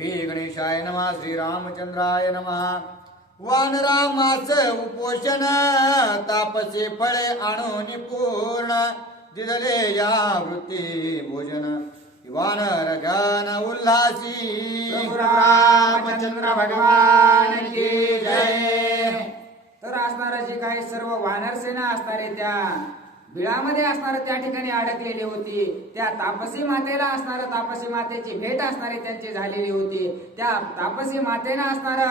श्री गणेशाय नमः. श्री रामचंद्राय नमः. वानरामाच उपोषण तापसे फळे आणून पूर्ण दिदले या वृत्ती भोजन वानर गण उल्हासी. प्रभु रामचंद्र भगवान की जय. तर असणारा जी काही सर्व वानर सेना असणारे त्या बिळामध्ये असणारे त्या ठिकाणी अडकलेली होती. त्या तापसी मातेला असणारा तापसी मातेची भेट असणारे त्यांची झालेली होती. त्या तापसी मातेनं असणारा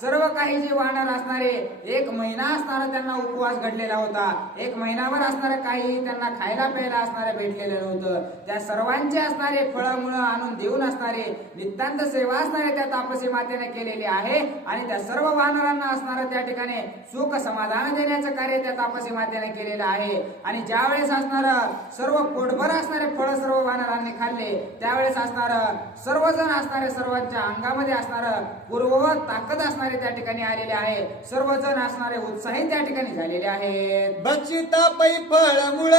सर्व काही जे वानर असणारे 1 महिना असणारा त्यांना उपवास घडलेला होता. 1 महिनाभर असणारं काही त्यांना खायला प्यायला असणारे भेटलेलं नव्हतं. त्या सर्वांचे असणारे फळमुळं आणून देऊन असणारे नितांत सेवा असणारे त्या तापसी मातेने केलेली आहे. आणि त्या सर्व वानरांना असणारं त्या ठिकाणी सुख समाधान देण्याचं कार्य त्या तापसी मातेने केलेलं आहे. आणि ज्या वेळेस असणार सर्व पोटभर असणारे फळ सर्व वानरांनी खाल्ले त्यावेळेस असणार सर्वजण असणारे सर्वांच्या अंगामध्ये असणार पूर्ववत ताकद असणारे त्या ठिकाणी आलेले आहे. सर्वजण असणारे उत्साही त्या ठिकाणी झालेले आहेत. बक्षिता पै फळ मुळ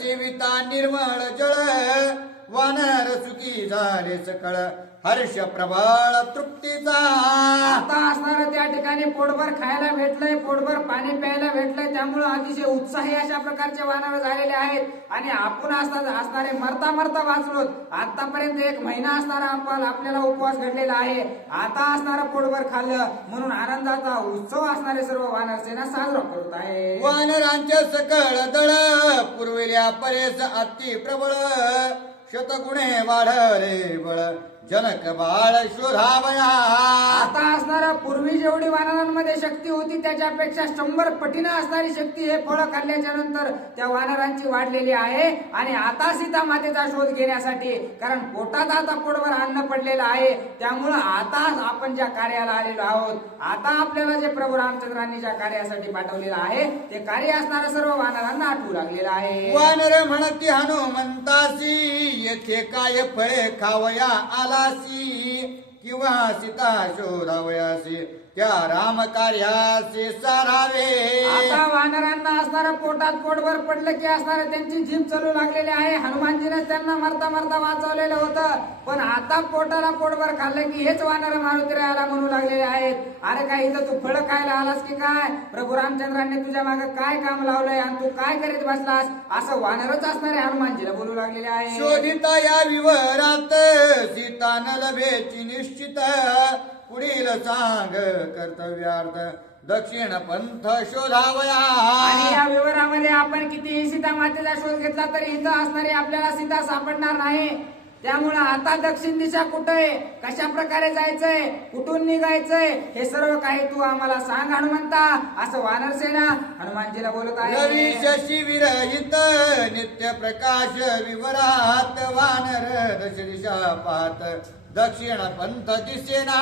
सेविता निर्मळ जळ वानर सुखी झाले सकळ हर्ष प्रबळ तृप्तीचा. आता असणार त्या ठिकाणी पोटभर खायला भेटलंय, पोटभर पाणी प्यायला भेटलंय, त्यामुळे अतिशय उत्साही अशा प्रकारचे वानर झालेले आहेत. आणि आपण असणारे मरता मरता वाचलोत. आतापर्यंत 1 महिना असणारा आपल्याला उपवास घडलेला आहे. आता असणारा पोटभर खाल्लं म्हणून आनंदाचा उत्सव असणारे सर्व वानर सेना साजरा करत आहे. वानरांच्या सकळ दळ पूर्वेल्या परेस अति प्रबळ शतगुणे वाढले बळ जनक बाळ शोधावया. आता असणारा पूर्वी जेवढी वानरांमध्ये शक्ती होती त्याच्यापेक्षा 100 पटीनं असणारी शक्ती हे फळ खाल्ल्याच्या नंतर त्या वानरांची वाढलेली आहे. आणि आता सीता मातेचा शोध घेण्यासाठी कारण पोटात आता पोटभर अन्न पडलेलं आहे त्यामुळं आता आपण ज्या कार्याला आलेलो आहोत आता आपल्याला जे प्रभू रामचंद्रांनी ज्या कार्यासाठी पाठवलेलं आहे ते कार्य असणारं सर्व वानरांना आठवू लागलेलं आहे. वानर म्हणती हनुमंतासी येथे काय फळे खावया आलासी किंवा सीता शोधावयासी त्या राम कार्याचे सारावे. आता वानरांना असणारं पोटात पोटभर पडलं की असणारं त्यांची जीभ चालू लागलेली आहे. हनुमानजीने त्यांना मरता मरता वाचवलेलं होतं पण आता पोटाला पोटभर खाल्लं की हेच वानर मारुतीरायाला म्हणू लागलेले आहेत. अरे काय इथं तू फळ खायला आलास की काय? प्रभू रामचंद्रांनी तुझ्या मागे काय काम लावलंय आणि तू काय करीत बसलास असं वानरच असणारे हनुमानजीला बोलू लागलेले आहे. शोधिता या विवरात सीता न लभेची निश्चित पुढील सांग कर्तव्यार्थ दक्षिण पंथ शोधावया. आणि या विवरामध्ये आपण कितीही सीता मातेचा शोध घेतला तरी इथं असणारी आपल्याला सीता सापडणार नाही. त्यामुळे आता दक्षिण दिशा कुठे आहे, कशा प्रकारे जायचंय, कुठून निघायचंय हे सर्व काही तू आम्हाला सांग हनुमंता असं वानरसेना हनुमानजीला बोलत आहे. रवी शशी विरहित नित्य प्रकाश विवरात वानर दश दिशा पाहत दक्षिण पंथ दिसेना.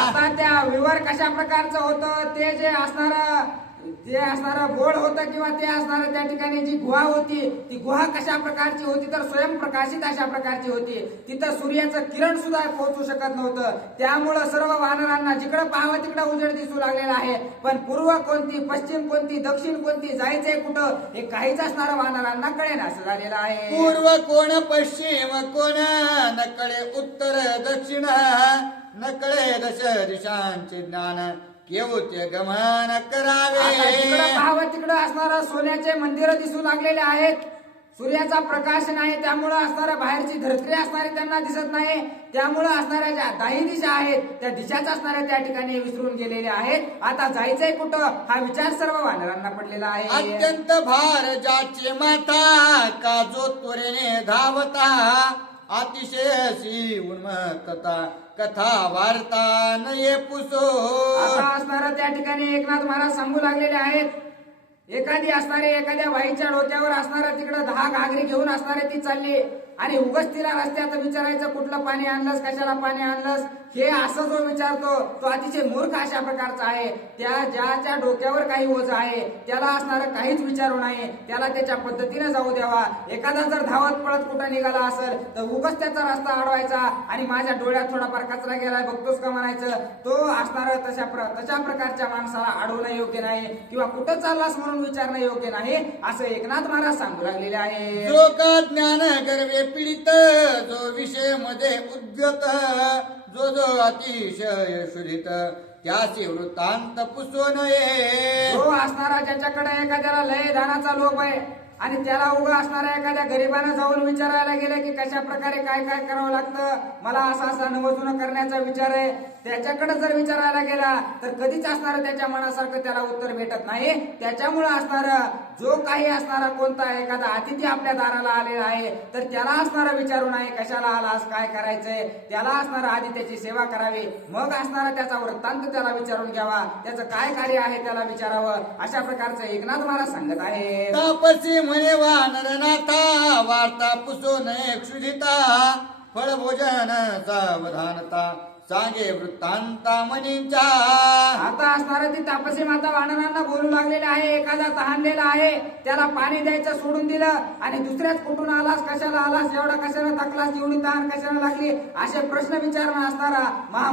आता त्या विवर कशा प्रकारचं होतं ते असणारं बोळ होतं किंवा ते असणारं त्या ठिकाणी जी गुहा होती ती गुहा कशा प्रकारची होती तर स्वयंप्रकाशित अशा प्रकारची होती. तिथं सूर्याचं किरण सुद्धा पोहोचू शकत नव्हतं. त्यामुळं सर्व वानरांना जिकडं पाहावं तिकडं उजेड दिसू लागलेला आहे. पण पूर्व कोणती, पश्चिम कोणती, दक्षिण कोणती, जायचंय कुठं हे काहीच असणारं वानरांना कळेना असं झालेलं आहे. पूर्व कोण पश्चिम कोण नकळे उत्तर दक्षिण नकळे दश दिशांचे ज्ञान केवते गमन करावे. तिकडं पाहावं तिकडं असणारं सोन्याचे मंदिर दिसू लागलेले आहेत. सूर्याचा प्रकाश नाही त्यामुळं असणारं बाहेरची धरती असणारी त्यांना दिसत नाही. त्यामुळं असणाऱ्या ज्या 10 दिशा आहेत त्या दिशाच असणाऱ्या त्या ठिकाणी विसरून गेलेल्या आहेत. आता जायचंय कुठं हा विचार सर्व वानरांना पडलेला आहे. अत्यंत भार ज्याचे माथा का जो त्वरेने धावता अतिशय अशी उन्मत्तता कथा वार्ता नये पुसो. आता असणारं त्या ठिकाणी एकनाथ महाराज सांगू लागलेले आहेत. एखादी असणारे एखाद्या बाईच्या डोक्यावर असणारा तिकडं 10 घागरी घेऊन असणारे ती चालली आणि उगाच तिला रस्त्यात विचारायचं कुठलं पाणी आणलंस, कशाला पाणी आणलंस हे असं जो विचारतो तो अतिशय मूर्ख अशा प्रकारचा आहे. ज्याच्या डोक्यावर काही ओझ आहे त्याला असणारं काहीच विचारू नये, त्याला त्याच्या पद्धतीने जाऊ द्यावा. एखादा जर धावत पळत कुठं निघाला असेल तर उगाच त्याचा रस्ता अडवायचा आणि माझ्या डोळ्यात थोडाफार कचरा गेलाय बघतोस का म्हणायचं. तो असणारं तशा प्रकारच्या माणसाला अडवणं योग्य नाही किंवा कुठं चाललास म्हणून विचारणं योग्य नाही असं एकनाथ महाराज सांगू लागलेले आहे. जो का ज्ञान गर्वे पीडित जो विषय मध्ये उद्गत जो जो अतिशय शुद्धित त्याचे वृत्तांत पुसू नये. जो असणारा ज्याच्याकडे एखाद्याला लय दानाचा लोभ आहे आणि त्याला उगा असणाऱ्या एखाद्या गरीबानं जाऊन विचारायला गेले की कशा प्रकारे काय काय करावं लागतं, मला असा असा नवजुनं करण्याचा विचार आहे, त्याच्याकडे जर विचारायला गेला तर कधीच असणार त्याच्या मनासारखं त्याला उत्तर भेटत नाही. त्याच्यामुळे असणार जो काही असणारा कोणता एखादा अतिथी आपल्या दाराला आलेला आहे तर त्याला असणारा विचारू नये कशाला आलास, काय करायचंय, त्याला असणारा आधी त्याची सेवा करावी, मग असणारा त्याचा वृत्तांत त्याला विचारून घ्यावा, त्याचं काय कार्य आहे त्याला विचारावं. अशा प्रकारचं एकनाथ महाराज सांगत आहे. तापसी म्हणे वानरनाथा वार्ता पुसो नये क्षुधिता फळ भोजन सावधानता सांगे वृत्तांता मनींचा. आता असणारा ती तापसी माता वानरांना बोलू लागलेली आहे. एखादा तहानलेला आहे त्याला पाणी द्यायचं सोडून दिलं आणि दुसऱ्याच कुठून आलास, कशाला आलास, एवढा कशाला थकलास, एवढी तहान कशाला लागली, असे प्रश्न विचारणं असणारा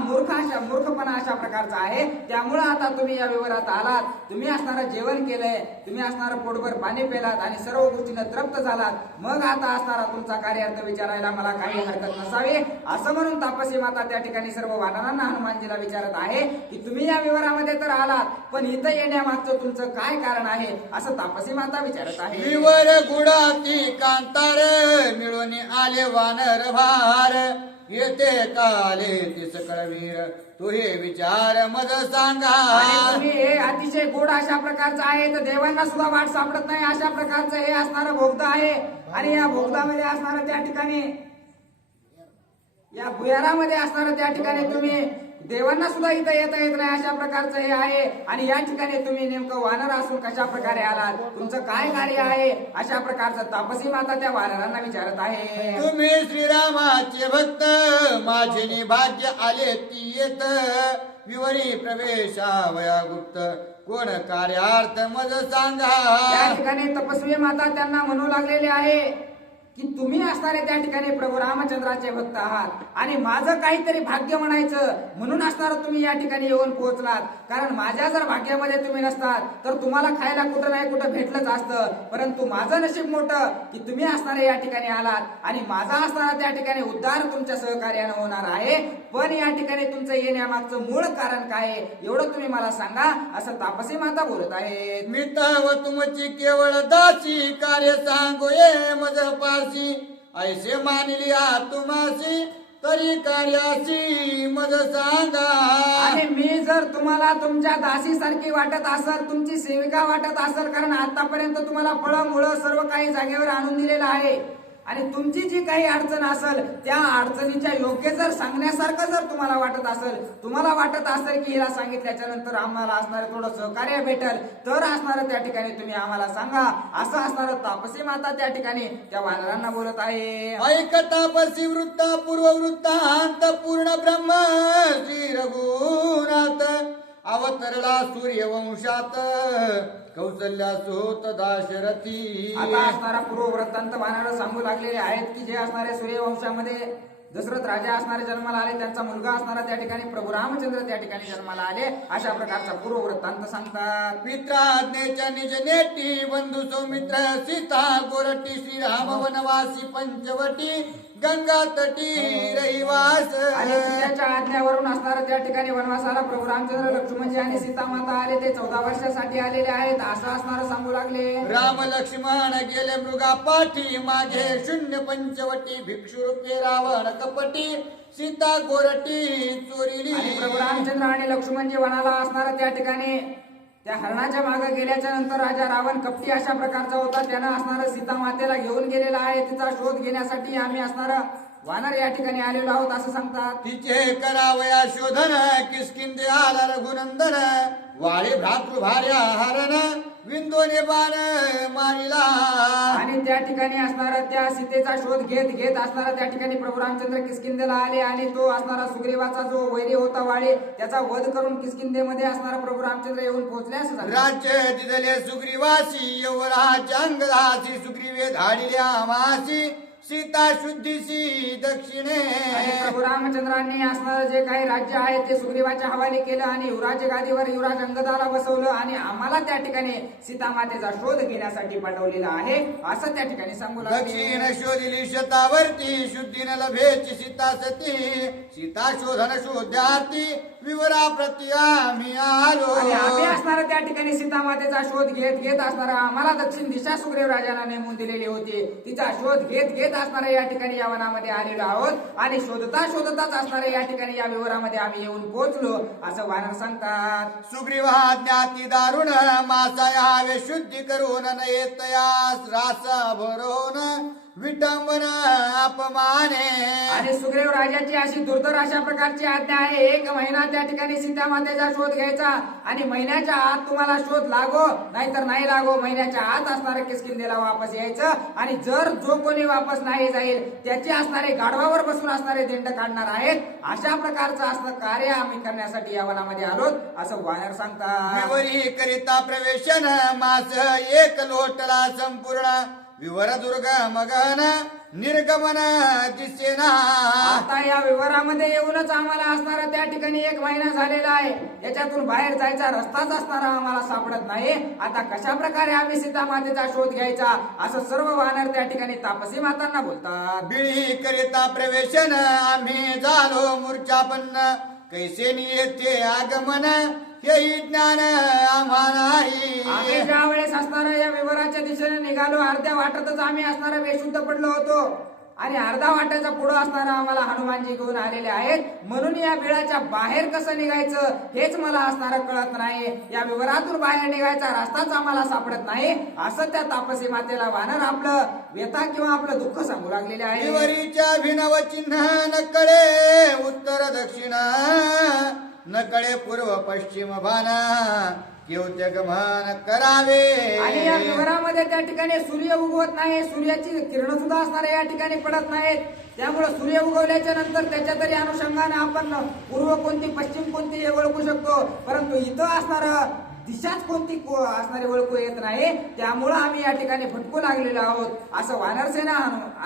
मूर्खपणा अशा प्रकारचा आहे. त्यामुळे आता तुम्ही या विवरात आलात, तुम्ही असणारा जेवण केलंय, तुम्ही असणारा पोटभर पाणी पेलात आणि सर्व गोष्टीनं तृप्त झालात, मग आता असणारा तुमचा कार्यार्थ विचारायला मला काही हरकत नसावी. असं म्हणून तापसी माता त्या ठिकाणी सर्व वानरांना हनुमानजीला विचारत आहे की तुम्ही या विवरामध्ये तर आलात पण इथं येण्यामागचं तुमचं काय कारण आहे, असं तापसी माता विचारत आहे. विवर गुडाती कांतार मिळून आले वानर भार येते काले ती सकळ वीर तू हे विचार मज सांगा. आणि तुम्ही हे अतिशय गोड अशा प्रकारचं आहे तर देवांना सुद्धा वाट सापडत नाही अशा प्रकारचं हे असणारं भोगदा आहे. आणि या भोगदामध्ये असणारं त्या ठिकाणी या भुयारामध्ये असणारं त्या ठिकाणी तुम्ही देवांना सुद्धा इथं येता येत नाही अशा प्रकारचं हे आहे. आणि या ठिकाणी तुम्ही नेमकं वानर असून कशा प्रकारे आलात, तुमचं काय कार्य आहे, अशा प्रकारचं तापसी माता त्या वानरांना विचारत आहे. तुम्ही श्रीरामाचे भक्त माझे भाग्य आले ती येत विवरी प्रवेशावया गुप्त कोण कार्यार्थ मज सांगा. या ठिकाणी तपस्वी माता त्यांना म्हणू लागलेले आहे की तुम्ही असणारे त्या ठिकाणी प्रभू रामचंद्राचे भक्त आहात आणि माझं काहीतरी भाग्य म्हणायचं म्हणून असणार तुम्ही या ठिकाणी येऊन पोहोचलात. कारण माझ्या जर भाग्यामध्ये तुम्ही नसतात तर तुम्हाला खायला कुठं नाही कुठं भेटलंच असतं. परंतु माझं नशीब मोठं की तुम्ही असणारे या ठिकाणी आलात आणि माझा असणारा त्या ठिकाणी उद्धार तुमच्या सहकार्यानं होणार आहे. पण या ठिकाणी तुमचं येण्यामागचं मूळ कारण काय आहे एवढं तुम्ही मला सांगा, असं तापसी माता बोलत आहे. मी तव तुमची केवळ दासी कार्य सांगो ये मज पासी ऐसे मानली तुम्हासी तरी कार्याची मज सांगा. आणि मी जर तुम्हाला तुमच्या दासी सारखी वाटत असेल, तुमची सेविका वाटत असेल, कारण आतापर्यंत तुम्हाला फळं मुळं सर्व काही जागेवर आणून दिलेलं आहे आणि तुमची जी काही अडचण असेल त्या अडचणीच्या योग्य जर सांगण्यासारखं जर तुम्हाला वाटत असेल, तुम्हाला वाटत असेल की हिला सांगितल्याच्या नंतर आम्हाला असणारे थोडं सहकार्य भेटेल तर असणारं त्या ठिकाणी तुम्ही आम्हाला सांगा, असं असणारं तापसी माता त्या ठिकाणी त्या वानरांना बोलत आहे. ऐक तापसी वृत्ता पूर्ववृत्तांत पूर्ण ब्रह्म श्री रघुनाथ अवतरला सूर्यवंशात कौशल्या सोत दाशरथी. आता असणारा पूर्ववृत्तांत वानर सांगू लागलेले आहेत की जे असणारे सूर्यवंशामध्ये दशरथ राजा असणारे जन्माला आले, त्यांचा मुलगा असणारा त्या ठिकाणी प्रभू रामचंद्र त्या ठिकाणी जन्माला आले, अशा प्रकारचा पूर्ववृत्तांत सांगतात. मित्राज्ञेच्या निज नेटी बंधू सौमित्र सीता गोरटी श्रीराम वनवासी पंचवटी गंगा तटी रहिवास. आणि त्याच्या आज्ञावरून असणारा त्या ठिकाणी वनवासाला प्रभू रामचंद्र लक्ष्मणजी आणि सीता माता आले, ते 14 वर्षासाठी आलेले आहेत असं असणारं सांगू लागले. राम लक्ष्मण गेले मृगा पाठी मागे शून्य पंचवटी भिक्षु रूपे रावण कपटी सीता गोरटी चोरीली. आणि प्रभू रामचंद्र आणि लक्ष्मणजी वनाला असणारा त्या ठिकाणी त्या हरणाच्या मागे गेल्याच्या नंतर राजा रावण कपटी अशा प्रकारचा होता, त्यानं असणारं सीता मातेला घेऊन गेलेला आहे. तिचा शोध घेण्यासाठी आम्ही असणारं वानर या ठिकाणी आलेलो आहोत असं सांगतात. तिचे करावया शोधन किसकिंदे आला रघुनंदन वाळे भ्रातृभार्या हरण विंदोने बाण मारिला. आणि त्या ठिकाणी असणारा त्या सीतेचा शोध घेत घेत असणारा त्या ठिकाणी प्रभू रामचंद्र किष्किंधेला आले आणि तो असणारा सुग्रीवाचा जो वैरी होता वाळे त्याचा वध करून किष्किंधेमध्ये असणारा प्रभू रामचंद्र येऊन पोहोचले असं झालं. राज्य दिदले सुग्रीवासी यवराज अंगदासी सुग्रीवे धाडिल्या मासी सीता शुद्धीसी दक्षिणे आणि प्रभू रामचंद्रांनी असणारं जे काही राज्य आहे ते सुग्रीवाच्या हवाली केलं आणि युवराज गादीवर युवराज अंगदाला बसवलं आणि आम्हाला त्या ठिकाणी सीता मातेचा शोध घेण्यासाठी पाठवलेला आहे असं त्या ठिकाणी सांगू दक्षिण लागले. शोधिली शतावरती शुद्धीन लभेची सीता सती सीता शोधन शोध्याती विवरा प्रति आम्ही आलो. आणि आम्ही असणारा त्या ठिकाणी सीता मातेचा शोध घेत घेत असणारा आम्हाला दक्षिण दिशा सुग्रीव राजाला नेमून दिलेली होती. तिचा शोध घेत घेत असणारा या ठिकाणी या वनामध्ये आलेलो आहोत आणि शोधता शोधताच असणाऱ्या या ठिकाणी या विवरामध्ये आम्ही येऊन पोहोचलो असं वानर सांगतात. सुग्रीवा ज्ञाती दारुण मासा यावे शुद्धी करून नयेतयास रासा भरून विटंबन अपमाने. आणि सुग्रीव राजाची अशी दुर्धर अशा प्रकारची आज्ञा आहे. 1 महिना त्या ठिकाणी सीता मातेचा शोध घ्यायचा आणि महिन्याच्या आत तुम्हाला शोध लागो नाहीतर नाही लागो महिन्याच्या आत असणाऱ्या किष्किंधेला वापस यायचं आणि जर जो कोणी वापस नाही जाईल त्याचे असणारे गाढवावर बसून असणारे दिंड काढणार आहेत. अशा प्रकारचं असं कार्य आम्ही करण्यासाठी या वनामध्ये आलोत असं वानर सांगतात. विवरी करिता प्रवेशन मास एक लोटला संपूर्ण विवर दुर्ग मगन निर्गमन दिसेना. आता या विवरामध्ये येऊनच आम्हाला असणारा त्या ठिकाणी 1 महिना झालेला आहे. याच्यातून बाहेर जायचा रस्ताच असणारा आम्हाला सापडत नाही. आता कशा प्रकारे आम्ही सीता मातेचा शोध घ्यायचा असं सर्व वानर त्या ठिकाणी तापसी मातांना बोलतात. बिळी करिता प्रवेशन आम्ही झालो मूर्छापन्न कैसे येथे आगमन हेही ज्ञान आम्हाला आम्ही नाही. ज्या वेळेस असणाऱ्या या विवराच्या दिशेने निघालो अर्ध्या वाटतच आम्ही असणारा बेशुद्ध पडलो होतो आणि अर्धा वाटाचा पुढं असणारा आम्हाला हनुमानजी घेऊन आलेले आहेत. म्हणून या बिळाच्या बाहेर कसं निघायचं हेच मला असणारं कळत नाही. या विवरातून बाहेर निघायचा रस्ताच आम्हाला सापडत नाही असं त्या तापसी मातेला वानर आपलं व्यथा किंवा आपलं दुःख सांगू लागलेले आहे. विवरीच्या भिनव चिन्ह नकळे उत्तर दक्षिण नकळे पूर्व पश्चिम भान केवत्य गमन करावे. आणि या विवरामध्ये त्या ठिकाणी सूर्य उगवत नाही. सूर्याची किरण सुद्धा असणाऱ्या या ठिकाणी पडत नाहीत. त्यामुळे सूर्य उगवल्याच्या नंतर त्याच्या तरी अनुषंगाने आपण पूर्व कोणती पश्चिम कोणती हे ओळखू शकतो. परंतु इथं असणार दिशाच कोणती असणारी ओळखू येत नाही. त्यामुळं आम्ही या ठिकाणी भटकू लागलेलो आहोत असं वानरसेना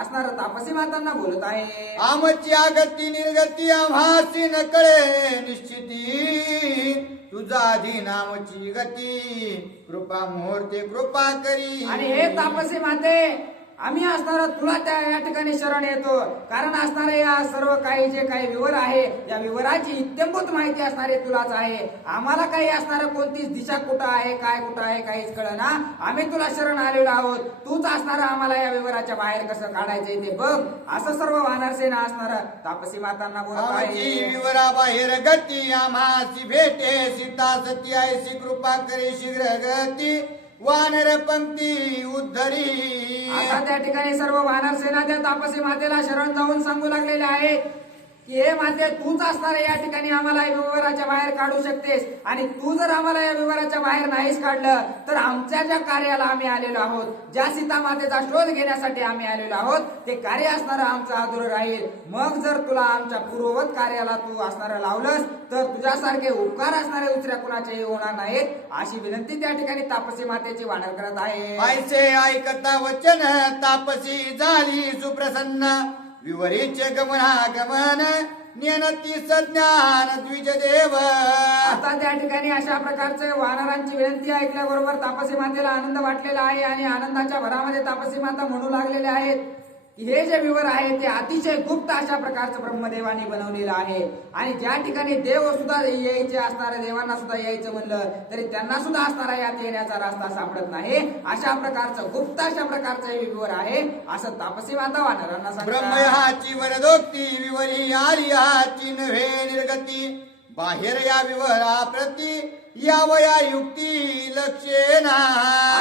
असणार तापसी मातांना बोलत आहे. आमची आगती निर्गती आम्हासी नकळे निश्चिती तुझा आधी नामची गती कृपा मुहूर्ते कृपा करी. आणि हे तापसी माते आम्ही असणार तुला त्या या ठिकाणी शरण येतो. कारण असणारे या सर्व काही जे काही विवर आहे या विवराची इत्यंभूत माहिती असणारे तुलाच आहे. आम्हाला काही असणार कोणतीच दिशा कुठं आहे काय कुठं आहे काहीच कळना. आम्ही तुला शरण आलेलो आहोत. तूच असणार आम्हाला या विवराच्या बाहेर कसं काढायचंय ते बघ असं सर्व वानरसेना असणार तापसी मातांना बोलत आमची आहे. विवरा बाहेर गती आम्हासी भेटे सीता सती ऐसी कृपा करी शीघ्र गती वानर पंक्ती उद्धरी. आता त्या ठिकाणी सर्व वानर सेना त्या तापसी मातेला शरण जाऊन सांगू लागलेले आहेत की हे माते तूच असणार या ठिकाणी आम्हाला या विवराच्या बाहेर काढू शकतेस आणि तू जर आम्हाला या विवराच्या बाहेर नाहीच काढलं तर आमच्या ज्या कार्याला आम्ही आलेलो आहोत ज्या सीता मातेचा शोध घेण्यासाठी आम्ही आलेलो आहोत ते कार्य असणारं आमचं अधुरं राहील. मग जर तुला आमच्या पूर्ववत कार्याला तू असणारं लावलंस तर तुझ्यासारखे उपकार असणारे दुसऱ्या कुणाचेही होणार नाहीत अशी विनंती त्या ठिकाणी तापसी मातेची वानर करत आहे. ऐसे ऐकता वचन तापसी झाली सुप्रसन्न विवरीचे गमनागमन नियनती सज्ञान द्विज देव. आता त्या ठिकाणी अशा प्रकारचे वानरांची विनंती ऐकल्याबरोबर तापसी मातेला आनंद वाटलेला आहे आणि आनंदाच्या भरामध्ये तापसी माता म्हणू लागलेले आहेत की हे जे विवर आहे ते अतिशय गुप्त अशा प्रकारचं ब्रह्मदेवाने बनवलेलं आहे आणि ज्या ठिकाणी देव सुद्धा यायचे असणाऱ्या देवांना सुद्धा यायचं म्हणलं तरी त्यांना सुद्धा असणारा यात येण्याचा रस्ता सापडत नाही. अशा प्रकारचं गुप्त अशा प्रकारचं हे विवर आहे असं तापसी माता वानरांना सांगतात. ब्रह्महाची वरदोक्ती विवरी आली हाची नव्हे निर्गती बाहेर या विवरा प्रती यावया युक्ती लक्षेना.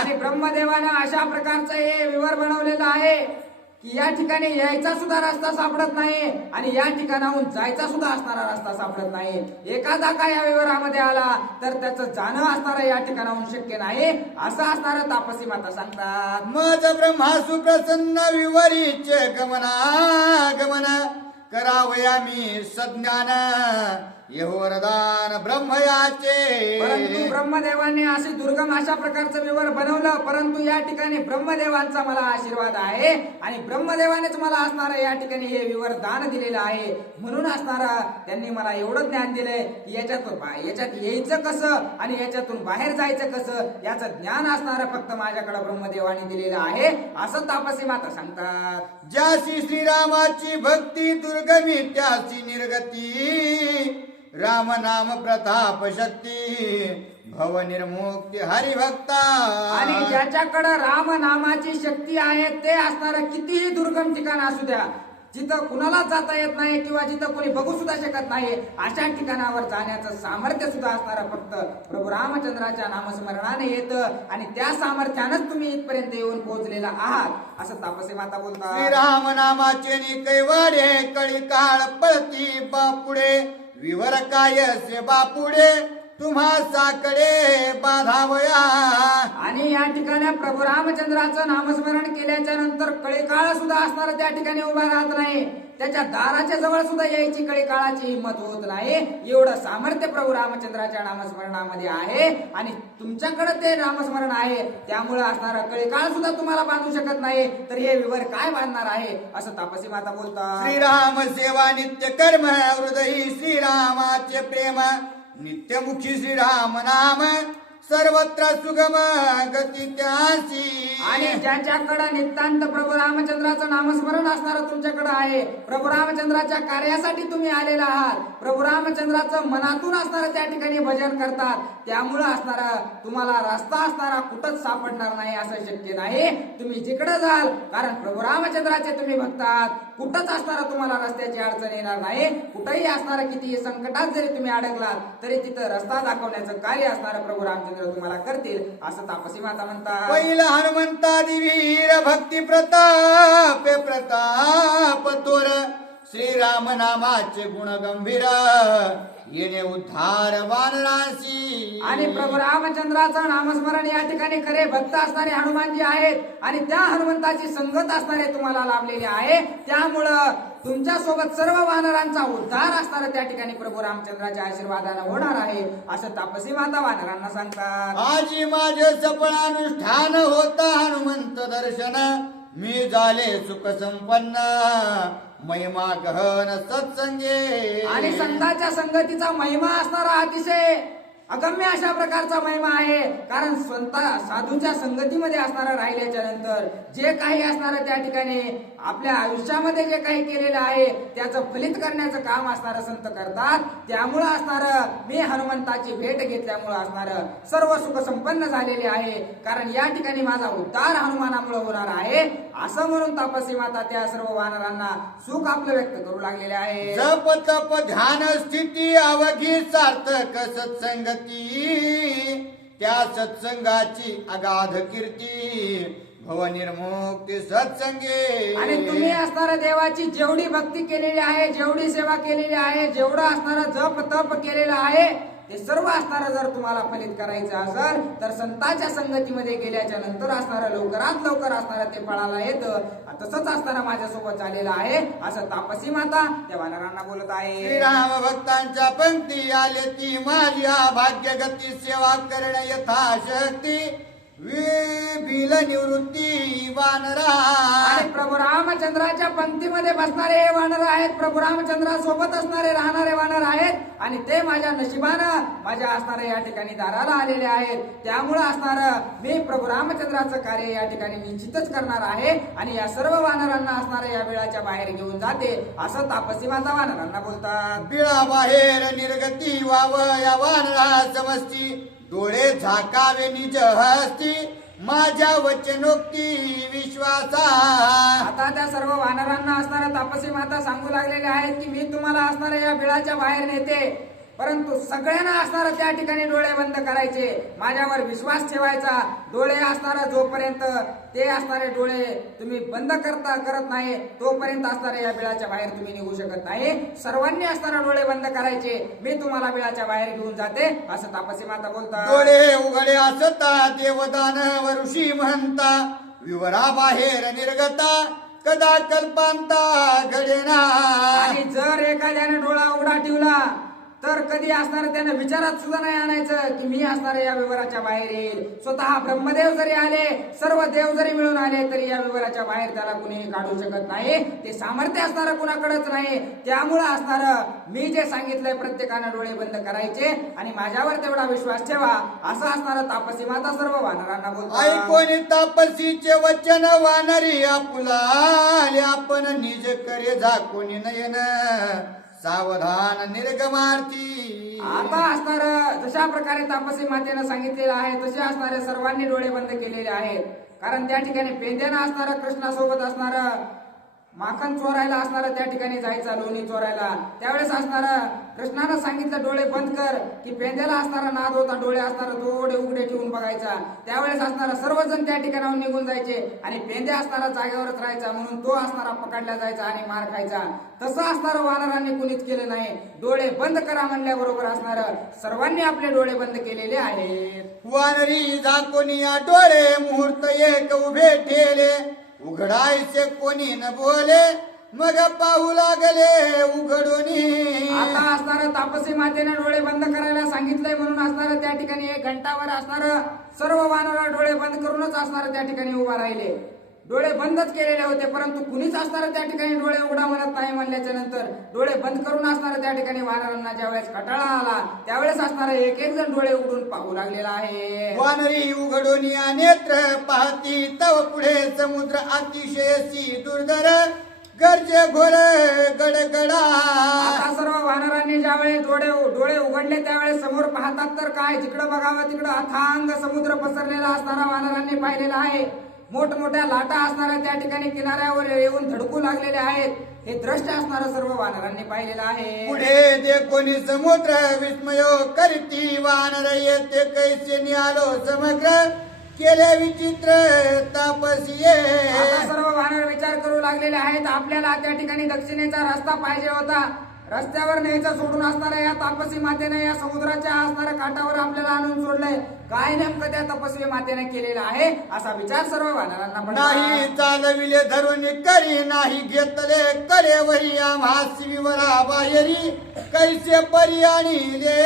आणि ब्रह्मदेवानं अशा प्रकारचं हे विवर बनवलेलं आहे की या ठिकाणी यायचा सुद्धा रस्ता सापडत नाही आणि या ठिकाणाहून जायचा सुद्धा असणारा रस्ता सापडत नाही. एखादा काय या विवरामध्ये आला तर त्याचं जाणं असणारं या ठिकाणाहून शक्य नाही असं असणारं तापसी माता सांगतात. मज ब्रह्मा सुप्रसन्न विवरीचे गमना गमन करावया मी सज्ञान येहो वरदान ब्रह्मयाचे. परंतु ब्रह्मदेवाने असे दुर्गम अशा प्रकारचं विवर बनवलं, परंतु या ठिकाणी ब्रह्मदेवांचा मला आशीर्वाद आहे आणि ब्रह्मदेवानेच मला असणारं या ठिकाणी हे विवर दान दिलेलं आहे. म्हणून असणारं त्यांनी मला एवढं ज्ञान दिलंय की याच्यात यायचं कसं आणि याच्यातून बाहेर जायचं कसं याचं ज्ञान असणारं फक्त माझ्याकडे ब्रह्मदेवाने दिलेलं आहे असं तापसी माता सांगतात. ज्यासी श्रीरामाची भक्ती दुर्गमी त्याची निर्गती. राम नाम प्रताप शक्ती भव निर्मुक्ती हरिभक्ता. आणि ज्याच्याकडे राम नामाची शक्ती आहे ते असणार कितीही दुर्गम ठिकाण असू द्या, जिथं कुणालाच जाता येत नाही किंवा जिथं कोणी बघू सुद्धा शकत नाही अशा ठिकाणावर जाण्याचं सामर्थ्य सुद्धा असणारं फक्त प्रभू रामचंद्राच्या नामस्मरणाने येतं आणि त्या सामर्थ्यानंच तुम्ही इथपर्यंत येऊन पोहोचलेला आहात असं तापसी माता बोलतात. श्रीराम नामाचे कैवाडे कळी काळ पळती बापुडे. विवर काय से बापुडे तुम्हा साकडे बाधावया. आणि या ठिकाणी प्रभू रामचंद्राचं नामस्मरण केल्याच्या नंतर कळीकाळ सुद्धा असणार त्या ठिकाणी उभा राहत नाही, त्याच्या दाराच्या जवळ सुद्धा यायची कळीकाळाची हिंमत होत नाही. एवढं सामर्थ्य प्रभू रामचंद्राच्या नामस्मरणामध्ये आहे आणि तुमच्याकडे ते नामस्मरण आहे त्यामुळे असणारा कळीकाळ सुद्धा तुम्हाला बांधू शकत नाही, तर हे विवर काय बांधणार आहे असं तापसी माता बोलतात. श्रीराम सेवा नित्य कर्म हृदयी श्रीरामाचे प्रेम. नित्यमुखी श्रीराम नाम सर्वत्र सुगम गती त्यासी. आणि ज्याच्याकडे नितांत प्रभू रामचंद्राचं नामस्मरण असणारं तुमच्याकडे आहे, प्रभू रामचंद्राच्या कार्यासाठी तुम्ही आलेला आहात, प्रभू रामचंद्राचं मनातून असणारं त्या ठिकाणी भजन करतात, त्यामुळं असणारा तुम्हाला रस्ता असणारा कुठंच सापडणार नाही असं शक्य नाही. तुम्ही जिकडे जाल, कारण प्रभू रामचंद्राचे तुम्ही भक्त आहात, कुठंच असणारा तुम्हाला रस्त्याची अडचण येणार नाही. कुठेही असणारा कितीही संकटात जरी तुम्ही अडकलात तरी तिथं रस्ता दाखवण्याचं कार्य असणारं प्रभू रामचंद्र तुम्हाला करतील असं तापसी माता म्हणतात. पहिला हनुमंता दिवीर भक्ती प्रताप प्रताप तोर. श्रीराम नामाचे गुण गंभीर येणे उद्धार वानरासी. आणि प्रभू रामचंद्राचं नामस्मरण या ठिकाणी खरे भक्त असणारे हनुमानजी आहेत आणि त्या हनुमंताची संगत असणारे तुम्हाला लाभलेले आहे, त्यामुळं तुमच्या सोबत सर्व वानरांचा उद्धार असणारा त्या ठिकाणी प्रभू रामचंद्राच्या आशीर्वादाने होणार आहे असं तापसी माता वानरांना सांगतात. आजी माझे सफळ अनुष्ठान होता हनुमंत दर्शन. मी झाले सुख संपन्न महिमा गहन सत्संगे. आणि संतांच्या संगतीचा महिमा असणारा अतिशय अगम्य अशा प्रकारचा महिमा आहे, कारण साधूच्या संगतीमध्ये असणारा राहिल्याच्या नंतर जे काही असणारं त्या ठिकाणी आपल्या आयुष्यामध्ये जे काही केलेलं आहे त्याचं फलित करण्याचं काम असणारं संत करतात. त्यामुळं असणारं मी हनुमंताची भेट घेतल्यामुळं असणारं सर्व सुख संपन्न झालेले आहे, कारण या ठिकाणी माझा उद्धार हनुमानामुळे होणार आहे असं म्हणून तापसी माता त्या सर्व वानरांना सुख आपलं व्यक्त करू लागलेले आहे. जप तप ध्यान स्थिती अवघी सार्थक सत्संगती. त्या सत्संगाची अगाध कीर्ती भव निर्मुक्ती सत्संगे. आणि तुम्ही असणाऱ्या देवाची जेवढी भक्ती केलेली आहे, जेवढी सेवा केलेली आहे, जेवढं असणारं जप तप केलेलं आहे ते सर्व असणारं जर तुम्हाला फलित करायचं असेल तर संतांच्या संगतीमध्ये गेल्याच्या नंतर असणारं लवकरात लवकर असणारं ते फळाला येतं. तसंच असताना माझ्यासोबत झालेलं आहे असं तापसी माता त्या वानरांना बोलत आहे. श्रीराम भक्तांच्या पंक्ती आले ती माझी भाग्य गती सेवा करणे यथाशक्ती. बिल निवृत्ती वानरा. आणि प्रभू रामचंद्राच्या पंक्तीमध्ये बसणारे हे वानर आहेत, प्रभू रामचंद्रासोबत असणारे राहणारे वानर आहेत आणि ते माझ्या नशिबानं माझ्या असणाऱ्या या ठिकाणी दाराला आलेले आहेत. त्यामुळं असणारं मी प्रभू रामचंद्राचं कार्य या ठिकाणी निश्चितच करणार आहे आणि या सर्व वानरांना असणाऱ्या या बिळाच्या बाहेर घेऊन जाते असं तापसी माता वानरांना बोलतात. बिळा बाहेर निर्गती वाव या वानरा समस्ती. डोळे झाकावे निज हस्ती माझ्या वचनोक्ती विश्वासा. आता त्या सर्व वानरांना असणाऱ्या तापसी माता सांगू लागलेल्या आहेत की मी तुम्हाला असणाऱ्या या बिळाच्या बाहेर नेते, परंतु सगळ्यांना असणारं त्या ठिकाणी डोळे बंद करायचे, माझ्यावर विश्वास ठेवायचा. डोळे असणारा जोपर्यंत ते असणारे डोळे तुम्ही बंद करत नाही तोपर्यंत असणाऱ्या या बिळाच्या बाहेर तुम्ही निघू शकत नाही. सर्वांनी असणारे डोळे बंद करायचे, मी तुम्हाला बिळाच्या बाहेर घेऊन जाते असं तापसी माता बोलतात. डोळे उघडे असता देवदान ऋषी म्हणता विवरा बाहेर निर्गता. कदा कल्पांता घडेना. आणि जर एखाद्याने डोळा उघडा ठेवला तर कधी असणार त्यानं विचारात सुद्धा नाही आणायचं की मी असणार या विवराच्या बाहेर येईल. स्वतः ब्रह्मदेव जरी आले, सर्व देव जरी मिळून आले तरी या विवराच्या बाहेर त्याला कुणी काढू शकत नाही. ते सामर्थ्य असणार कुणाकडेच नाही. त्यामुळं असणार मी जे सांगितलंय प्रत्येकानं डोळे बंद करायचे आणि माझ्यावर तेवढा विश्वास ठेवा असं असणार तापसी माता सर्व वानरांना बोलतो. ऐकोनी तापसीचे वचन वानरी आपुला आले. आपण निज करे झाकोनी नयन सावधान निर्गमार्थी. आता असणार जशा प्रकारे तापसी मातेनं सांगितलेलं आहे तसे असणारे सर्वांनी डोळे बंद केलेले आहेत. कारण त्या ठिकाणी पेंद्यानं असणार कृष्णासोबत असणार माखन चोरायला असणार त्या ठिकाणी जायचा लोणी चोरायला. त्यावेळेस असणार कृष्णानं सांगितलं डोळे बंद कर की पेंद्याला असणारा नाद होता डोळे असणार डोळे उघडे ठेवून बघायचा. त्यावेळेस असणारा सर्वजण त्या ठिकाणाहून निघून जायचे आणि पेंद्या असणारा जागेवरच राहायचा म्हणून तो असणारा पकडला जायचा आणि मार खायचा. तसं असणार वानरांनी कुणीच केलं नाही. डोळे बंद करा म्हणल्याबरोबर असणार सर्वांनी आपले डोळे बंद केलेले आहेत. वानरी झाकोनिया डोळे मुहूर्त एक उभे ठेले. उघडायचे कोणी न बोले मग पाहू लागले उघडूनी. आता असणार तापसी मातेने डोळे बंद करायला सांगितलंय म्हणून असणार त्या ठिकाणी 1 घंटावर असणार सर्व वानर डोळे बंद करूनच असणार त्या ठिकाणी उभा राहिले. डोळे बंदच केलेले होते परंतु कुणीच असणार त्या ठिकाणी डोळे उघडा म्हणत नाही. म्हणल्याच्या नंतर डोळे बंद करून असणार त्या ठिकाणी वानरांना ज्यावेळेस कटाळा आला त्यावेळेस असणार एक एक जण डोळे उघडून पाहू लागलेला आहे. वानरी उघडून या नेत्र पाहती तव पुढे समुद्र अतिशयसी दुर्धर गरजे घोर गडगडा. आता सर्व वानरांनी ज्यावेळेस डोळे उघडले त्यावेळेस समोर पाहतात तर काय जिकडं बघावं तिकडं अथांग समुद्र पसरलेला असणारा वानरांनी पाहिलेला आहे. मोठमोठ्या लाटा असणाऱ्या त्या ठिकाणी किनाऱ्यावर येऊन धडकू लागलेले आहेत. हे दृश्य असणारं सर्व वानरांनी पाहिलेलं आहे. पुढे दे कोणी समुद्र विस्मयो करती वानर येते कैसे निआलो समग्र केले विचित्र तापसिये. आता सर्व वानर विचार करू लागलेले आहेत आपल्याला त्या ठिकाणी दक्षिणेचा रस्ता पाहिजे होता. रस्त्यावर न्यायचं सोडून असणाऱ्या या तापसी मातेने या समुद्राच्या असणाऱ्या काठावर आपल्याला आणून सोडलंय. काय नेमकं त्या तपस्वी मातेने केलेला आहे असा विचार सर्व वानरांना पडला. नाही चालविले धरून करी नाही घेतले करेवरी आम्हास विवरा बाहेरी कैसे परी आणले.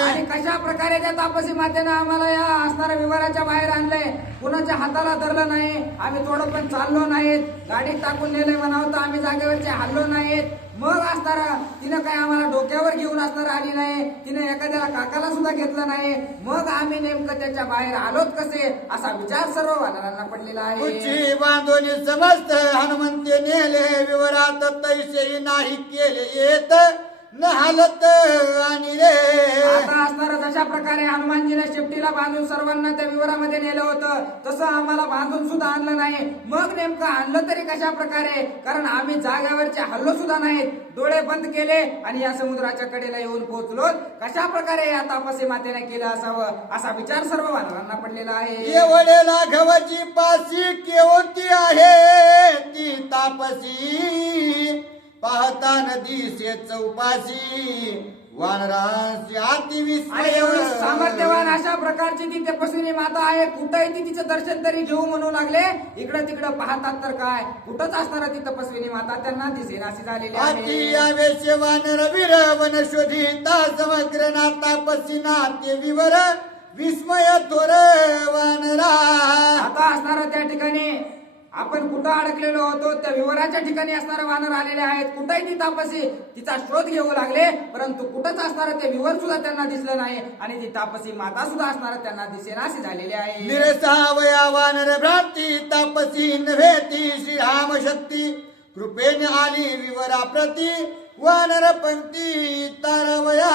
आणि कशा प्रकारे त्या तापसी मातेनं आम्हाला या असणाऱ्या विवाराच्या बाहेर आणलंय. कुणाच्या हाताला धरलं नाही. आम्ही थोडं पण चाललो नाहीत. गाडीत टाकून नेलंय म्हणावं तर आम्ही जागेवरचे हल्लो नाहीत. मग असणारा तिनं काय आम्हाला डोक्यावर घेऊन असणार आली नाही. तिने एखाद्याला काकाला सुद्धा घेतलं नाही. मग आम्ही नेमकं त्याच्या बाहेर आलोत कसे असा विचार सर्व वानरांना पडलेला आहे. उची बांधून समस्त हनुमंते नेले विवरात तैसेही नाही केले येत न हालत आणि रे. आता असणारा जशा प्रकारे हनुमानजीने शेपटीला बांधून सर्वांना त्या विवरामध्ये नेलं होतं तसं आम्हाला बांधून सुद्धा आणलं नाही. मग नेमकं आणलं तरी कशा प्रकारे कारण आम्ही जाग्यावरचे हल्लो सुद्धा नाहीत. डोळे बंद केले आणि या समुद्राच्या कडेला येऊन पोहोचलो. कशा प्रकारे या तापसी मातेने केलं असावं असा विचार सर्व वानरांना पडलेला आहे. एवढे लाघवाची पासी केवती आहे ती तापसी पाहता नदीसे चौपासी वानरांची आणि एवढी सामर्थ्यवान अशा प्रकारची ती तपस्विनी माता आहे. कुठंही ती तिचं दर्शन तरी घेऊ म्हणू लागले. इकडं तिकडं पाहतात तर काय कुठंच असणार ती तपस्विनी माता त्यांना दिसेनाशी झालेली आहे. वानर वीर वन शोधिता समग्र ना तापसी नाते विवर विस्मय थोर वानरा. आता असणार त्या ठिकाणी आपण कुठं अडकलेलो होतो त्या विवराच्या ठिकाणी असणारे वानर आलेले आहेत. कुठेही ती तापसी तिचा शोध घेऊ लागले परंतु कुठंच असणारं ते विवर सुद्धा त्यांना दिसलं नाही आणि ती तापसी माता सुद्धा असणार त्यांना दिसेनाशी झालेली आहे. निरसावया वानर भ्रांती तापसी नव्हे ती श्रीराम शक्ती कृपेने आली विवरा प्रती वानर पंक्ती तारवया.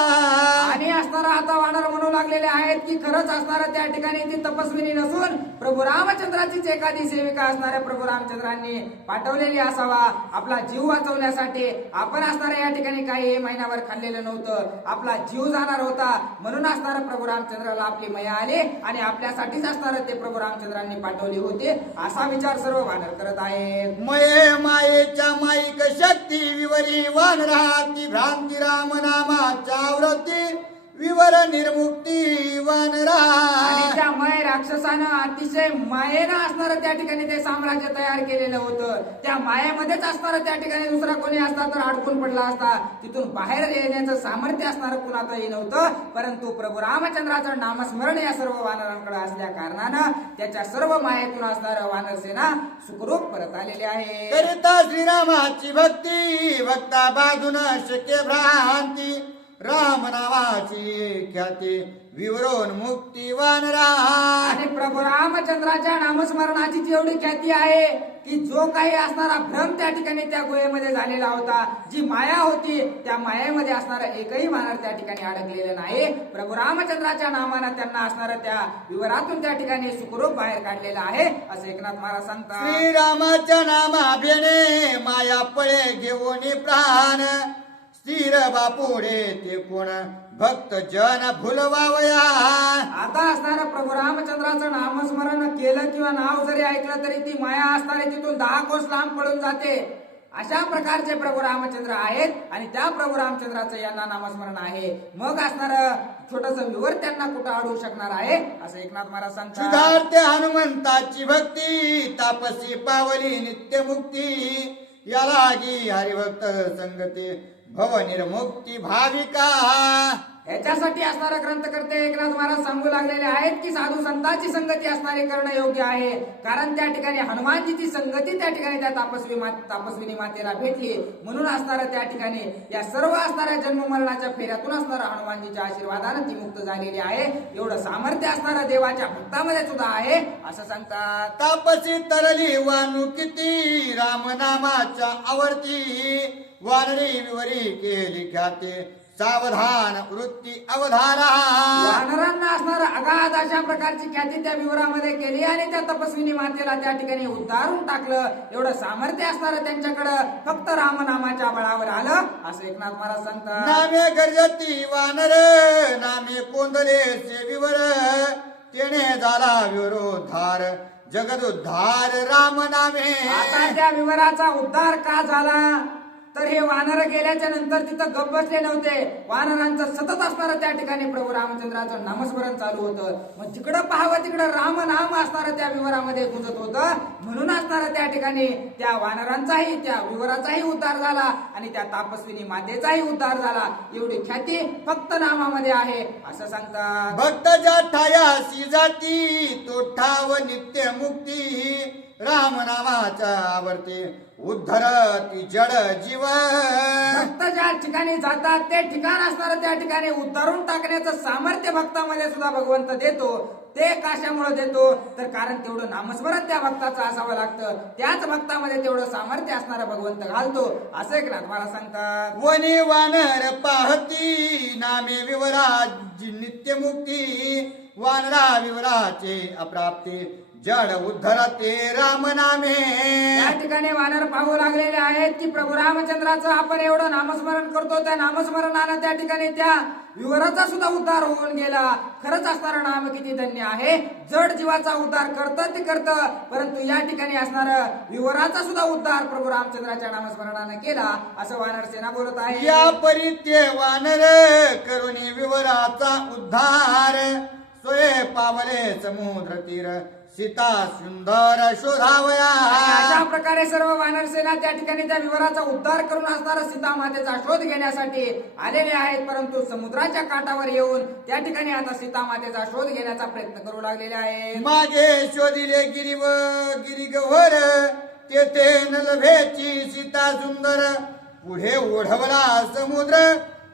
आणि असणारा आता वानर म्हणू लागलेले आहेत की खरंच असणारा त्या ठिकाणी ती तपस्विनी नसून प्रभू रामचंद्राचीच एखादी सेविका असणाऱ्या प्रभू रामचंद्रांनी पाठवलेली असावा आपला जीव वाचवण्यासाठी. आपण असणाऱ्या या ठिकाणी काही महिनाभर खाल्लेलं नव्हतं. आपला जीव जाणार होता म्हणून असणारा प्रभू रामचंद्राला आपली मया आली आणि आपल्यासाठीच असणारं ते प्रभू रामचंद्रांनी पाठवली होती असा विचार सर्व वानर करत आहेत. मये मायेच्या माईक शक्ती विवरी वानर ती भ्रांती राम नामाच्या व्रती विवर निर्मुक्ती वानरा. आणि त्या मायामय राक्षसानं अतिशय मायेनं असणारं त्या ठिकाणी ते साम्राज्य तयार केलेलं होतं. त्या मायेमध्येच असणारं त्या ठिकाणी दुसरा कोणी असता तर अडकून पडला असता. तिथून बाहेर येण्याचं सामर्थ्य असणारं कुणातही नव्हतं. परंतु प्रभू रामचंद्राचं नामस्मरण या सर्व वानरांकडे असल्या कारणानं त्याच्या सर्व मायेतून असणारं वानर सेना सुखरूप परत आलेले आहे. करिता श्रीरामाची भक्ती भक्ता बाजून शक्य भ्रांती राम नावाची ख्याती विवरून मुक्ती वानरा. आणि प्रभू रामचंद्राच्या नामस्मरणाची जेवढी ख्याती आहे की जो काही असणारा भ्रम त्या ठिकाणी त्या गुहेमध्ये झालेला होता, जी माया होती त्या मायेमध्ये असणारा एकही वानर त्या ठिकाणी अडकलेलं नाही. प्रभू रामचंद्राच्या नामानं त्यांना असणारं त्या विवरातून त्या ठिकाणी सुखरूप बाहेर काढलेलं आहे असं एकनाथ महाराज सांगतात. श्रीरामाच्या नामाभेने माया पळे घेऊन प्राण स्थिर बापुडे ते कोण भक्त जन भुलवावया. आता असणारं प्रभू रामचंद्राचं नामस्मरण केलं किंवा नाव जरी ऐकलं तरी ती माया असणारी तिथून 10 कोस लांब पळून जाते. अशा प्रकारचे प्रभू रामचंद्र आहेत आणि त्या प्रभू रामचंद्राचं यांना नामस्मरण आहे. मग असणारं छोटस विवर त्यांना कुठं अडवू शकणार आहे असं एकनाथ महाराज सांगतात. सुधारते हनुमंताची भक्ती तापसी पावली नित्य मुक्ती या लागी हरिभक्त संगती भव निर्मुक्ती भाविका. याच्यासाठी असणारा ग्रंथकर्ते एकनाथ महाराज सांगू लागलेले आहेत की साधू संतांची संगती असणारे करणं योग्य आहे. कारण त्या ठिकाणी हनुमानजीची संगती त्या ठिकाणी त्या तापस्विनी मातेला भेटली. म्हणून असणारं त्या ठिकाणी या सर्व असणाऱ्या जन्म मरणाच्या फेऱ्यातून असणाऱ्या हनुमानजीच्या आशीर्वादानं ती मुक्त झालेली आहे. एवढं सामर्थ्य असणारं देवाच्या भक्तामध्ये सुद्धा आहे असं सांगतात. तापसी तरली वानू किती रामनामाच्या आवर्ती वानरी विवरी केली ख्याते सावधान वृत्ती अवधारा. वानरांना असणारा अगाध अशा प्रकारची ख्याती त्या विवरामध्ये केली आणि त्या तपस्विनी मातेला त्या ठिकाणी उद्धारून टाकलं. एवढं सामर्थ्य असणारं त्यांच्याकडं फक्त रामनामाच्या बळावर आलं असं एकनाथ महाराज सांगतात. नामे गर्जती वानर नामे कोंदले विवर तेने झाला विरोधार जगदुद्धार राम नामे. आता त्या विवराचा उद्धार का झाला तर हे वानर गेल्याच्या नंतर तिथं गप्प बसले नव्हते. वानरांचं सतत असणारं त्या ठिकाणी प्रभू रामचंद्राचं नामस्मरण चालू होतं. मग जिकडं पाहावं तिकडं रामनाम असणारं त्या विवरामध्ये गुंजत होतं. म्हणून असणारं त्या ठिकाणी त्या वानरांचाही त्या विवराचाही उद्धार झाला आणि त्या तापस्विनी मातेचाही उद्धार झाला. एवढी ख्याती फक्त नामामध्ये आहे असं सांगतात. भक्त ठायासी जाती तो ठाव नित्य मुक्ती राम नामाच्या आवडते उद्धरती जड जीवन. भक्त ज्या ठिकाणी जातात ते ठिकाण असणारं त्या ठिकाणी उद्धारून टाकण्याचं सामर्थ्य भक्तामध्ये सुद्धा भगवंत देतो. ते कशामुळे देतो तर कारण तेवढं नामस्मरण त्या भक्ताचं असावं लागतं. त्याच भक्तामध्ये तेवढं सामर्थ्य असणारा भगवंत घालतो असं एकनाथ महाराज सांगतात. वनी वानर पाहती नामे विवराजी नित्य मुक्ती वानरा विवराचे अप्राप्ती जड उद्धरते राम नामे. या ठिकाणी वानर पाहू लागलेले आहेत की प्रभू रामचंद्राचं आपण एवढं नामस्मरण करतो. त्या नामस्मरणानं त्या ठिकाणी त्या विवराचा सुद्धा उद्धार होऊन गेला. खरंच असणारं नाम किती धन्य आहे. जड जीवाचा उद्धार करतं ते करतं परंतु या ठिकाणी असणारं विवराचा सुद्धा उद्धार प्रभू रामचंद्राच्या नामस्मरणानं केला असं वानर सेना बोलत आहे. या परित्य वानर करुणी विवराचा उद्धार सोये पावले समुद्र तीर सीता सुंदर शोधावया. अशा प्रकारे सर्व वानर सेना त्या ठिकाणी त्या विवराचा उद्धार करून असणारा सीता मातेचा शोध घेण्यासाठी आलेले आहेत. परंतु समुद्राच्या काठावर येऊन त्या ठिकाणी आता सीता मातेचा शोध घेण्याचा प्रयत्न करू लागलेले आहेत. मागे शोधिले गिरिगवर तेथे नलभेची सीता सुंदर पुढे ओढवला समुद्र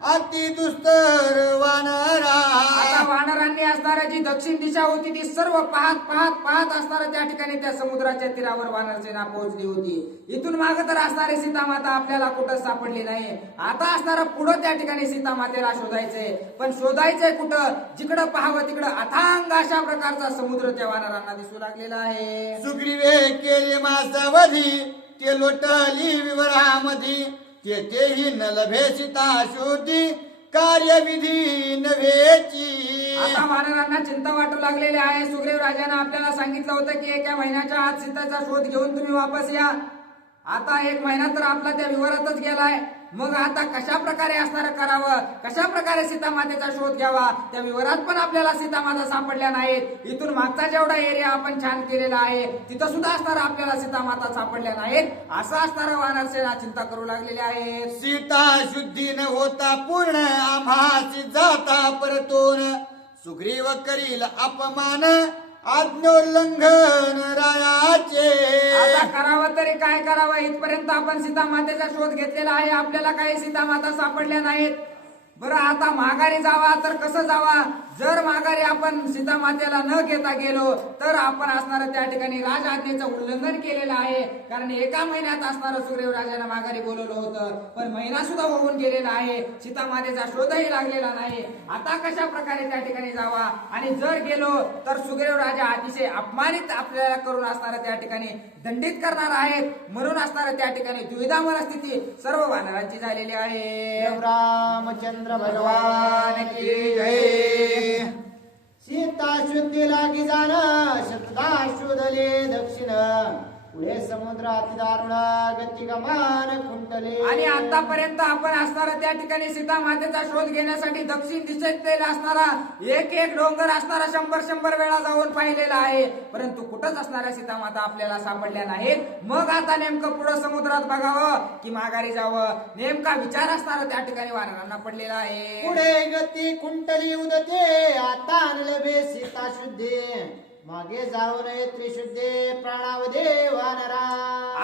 अति दुस्तर वानरा. आता वानरांनी असणारा जी दक्षिण दिशा होती ती सर्व पाहत पाहत पाहत असणारा त्या ठिकाणी त्या समुद्राच्या तीरावर वानर सेना पोहोचली होती. इथून मागे तर असणारी सीतामाता आपल्याला कुठं सापडली नाही. आता असणारा पुढं त्या ठिकाणी सीतामातेला शोधायचंय. पण शोधायचंय कुठं जिकडं पाहावं तिकडं अथांग अशा प्रकारचा समुद्र त्या वानरांना दिसू लागलेला आहे. सुग्रीवे केले मासावधी ते लोटली विवरामधी तेथेही नलभे सीता शोधी कार्यविधी नव्हेची. आता वानरांना चिंता वाटू लागलेली आहे. सुग्रीव राजाने आपल्याला सांगितलं होतं की 1 महिन्याच्या आत सीताचा शोध घेऊन तुम्ही वापस या. आता 1 महिना तर आपला त्या विवरातच गेलाय. मग आता कशा प्रकारे असणार करावं, कशा प्रकारे सीतामातेचा शोध घ्यावा, त्या विवरात पण आपल्याला सीतामाता सापडल्या नाहीत. इथून मागचा जेवढा एरिया आपण छान केलेला आहे तिथं सुद्धा असणार आपल्याला सीतामाता सापडल्या नाहीत. असं असणारं वानरसेना चिंता करू लागलेले आहेत. सीता शुद्धी न होता पूर्ण आम्हासी जाता परतून सुग्रीव करील अपमान आज्ञोल्लंघन रायाचे. आता करावं तरी काय करावं, इथपर्यंत आपण सीतामातेचा शोध घेतलेला आहे, आपल्याला काही सीतामाता सापडल्या नाहीत. बरं आता माघारी जावा तर कसं जावा. जर माघारी आपण सीतामातेला न घेता गेलो तर आपण असणारं त्या ठिकाणी राज आज्ञेचं उल्लंघन केलेलं आहे. कारण एका महिन्यात असणारं सुग्रीव राजानं माघारी बोलवलं होतं, पण महिना सुद्धा होऊन गेलेला आहे, सीतामातेचा शोधही लागलेला नाही. आता कशा प्रकारे त्या ठिकाणी जावा, आणि जर गेलो तर सुग्रीव राजा अतिशय अपमानित आपल्याला करून असणारं त्या ठिकाणी दंडित करणार आहेत. म्हणून असणारं त्या ठिकाणी द्विधा मनस्थिती सर्व वानरांची झालेली आहे. रामचंद्र भगवान की जय. सीता शुद्धी लागी जाण शतदा शोधले दक्षिण पुढे समुद्र अति दारुण गती गमान खुंटले. आणि आतापर्यंत आपण असणारा त्या ठिकाणी सीता मातेचा शोध घेण्यासाठी दक्षिण दिशेत असणारा एक एक डोंगर असणारा 100 वेळा जाऊन पाहिलेला आहे, परंतु कुठंच असणाऱ्या सीता माता आपल्याला सापडल्या नाहीत. मग आता नेमकं पुढे समुद्रात बघावं की माघारी जावं, नेमका विचार असणारा त्या ठिकाणी वानरांना पडलेला आहे. पुढे गती खुंटली उदते आता लभे सीता शुद्धे मागे जाऊ नये त्रिशुद्धे प्राणावधे वानरा.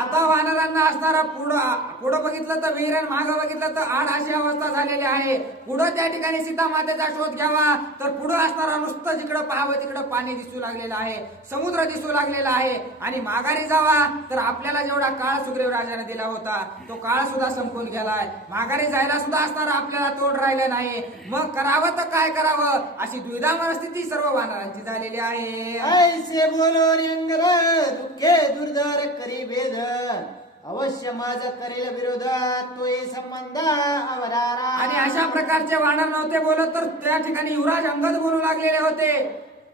आता वानरांना असणारा पुढं बघितलं तर विहीर, मागं बघितलं तर आड अशी अवस्था झालेली आहे. पुढं त्या ठिकाणी सीता मातेचा शोध घ्यावा तर पुढं असणारा नुसतं जिकडं पाहावं तिकडं पाणी दिसू लागलेलं आहे, समुद्र दिसू लागलेला आहे. आणि माघारी जावा तर आपल्याला जेवढा काळ सुग्रीव राजाने दिला होता तो काळ सुद्धा संपून गेलाय. माघारी जायला सुद्धा असणारा आपल्याला तोड राहिलं नाही. मग करावं तर काय करावं अशी द्विधा मनस्थिती सर्व वानरांची झालेली आहे. ऐसे बोलो निंगर दुःखे दुर्धर करी भेद अवश्य माझ करेल विरोध तोय संबंध अवधारा. आणि अशा प्रकारचे वानर नव्हते बोलत तर त्या ठिकाणी युवराज अंगद बोलू लागलेले होते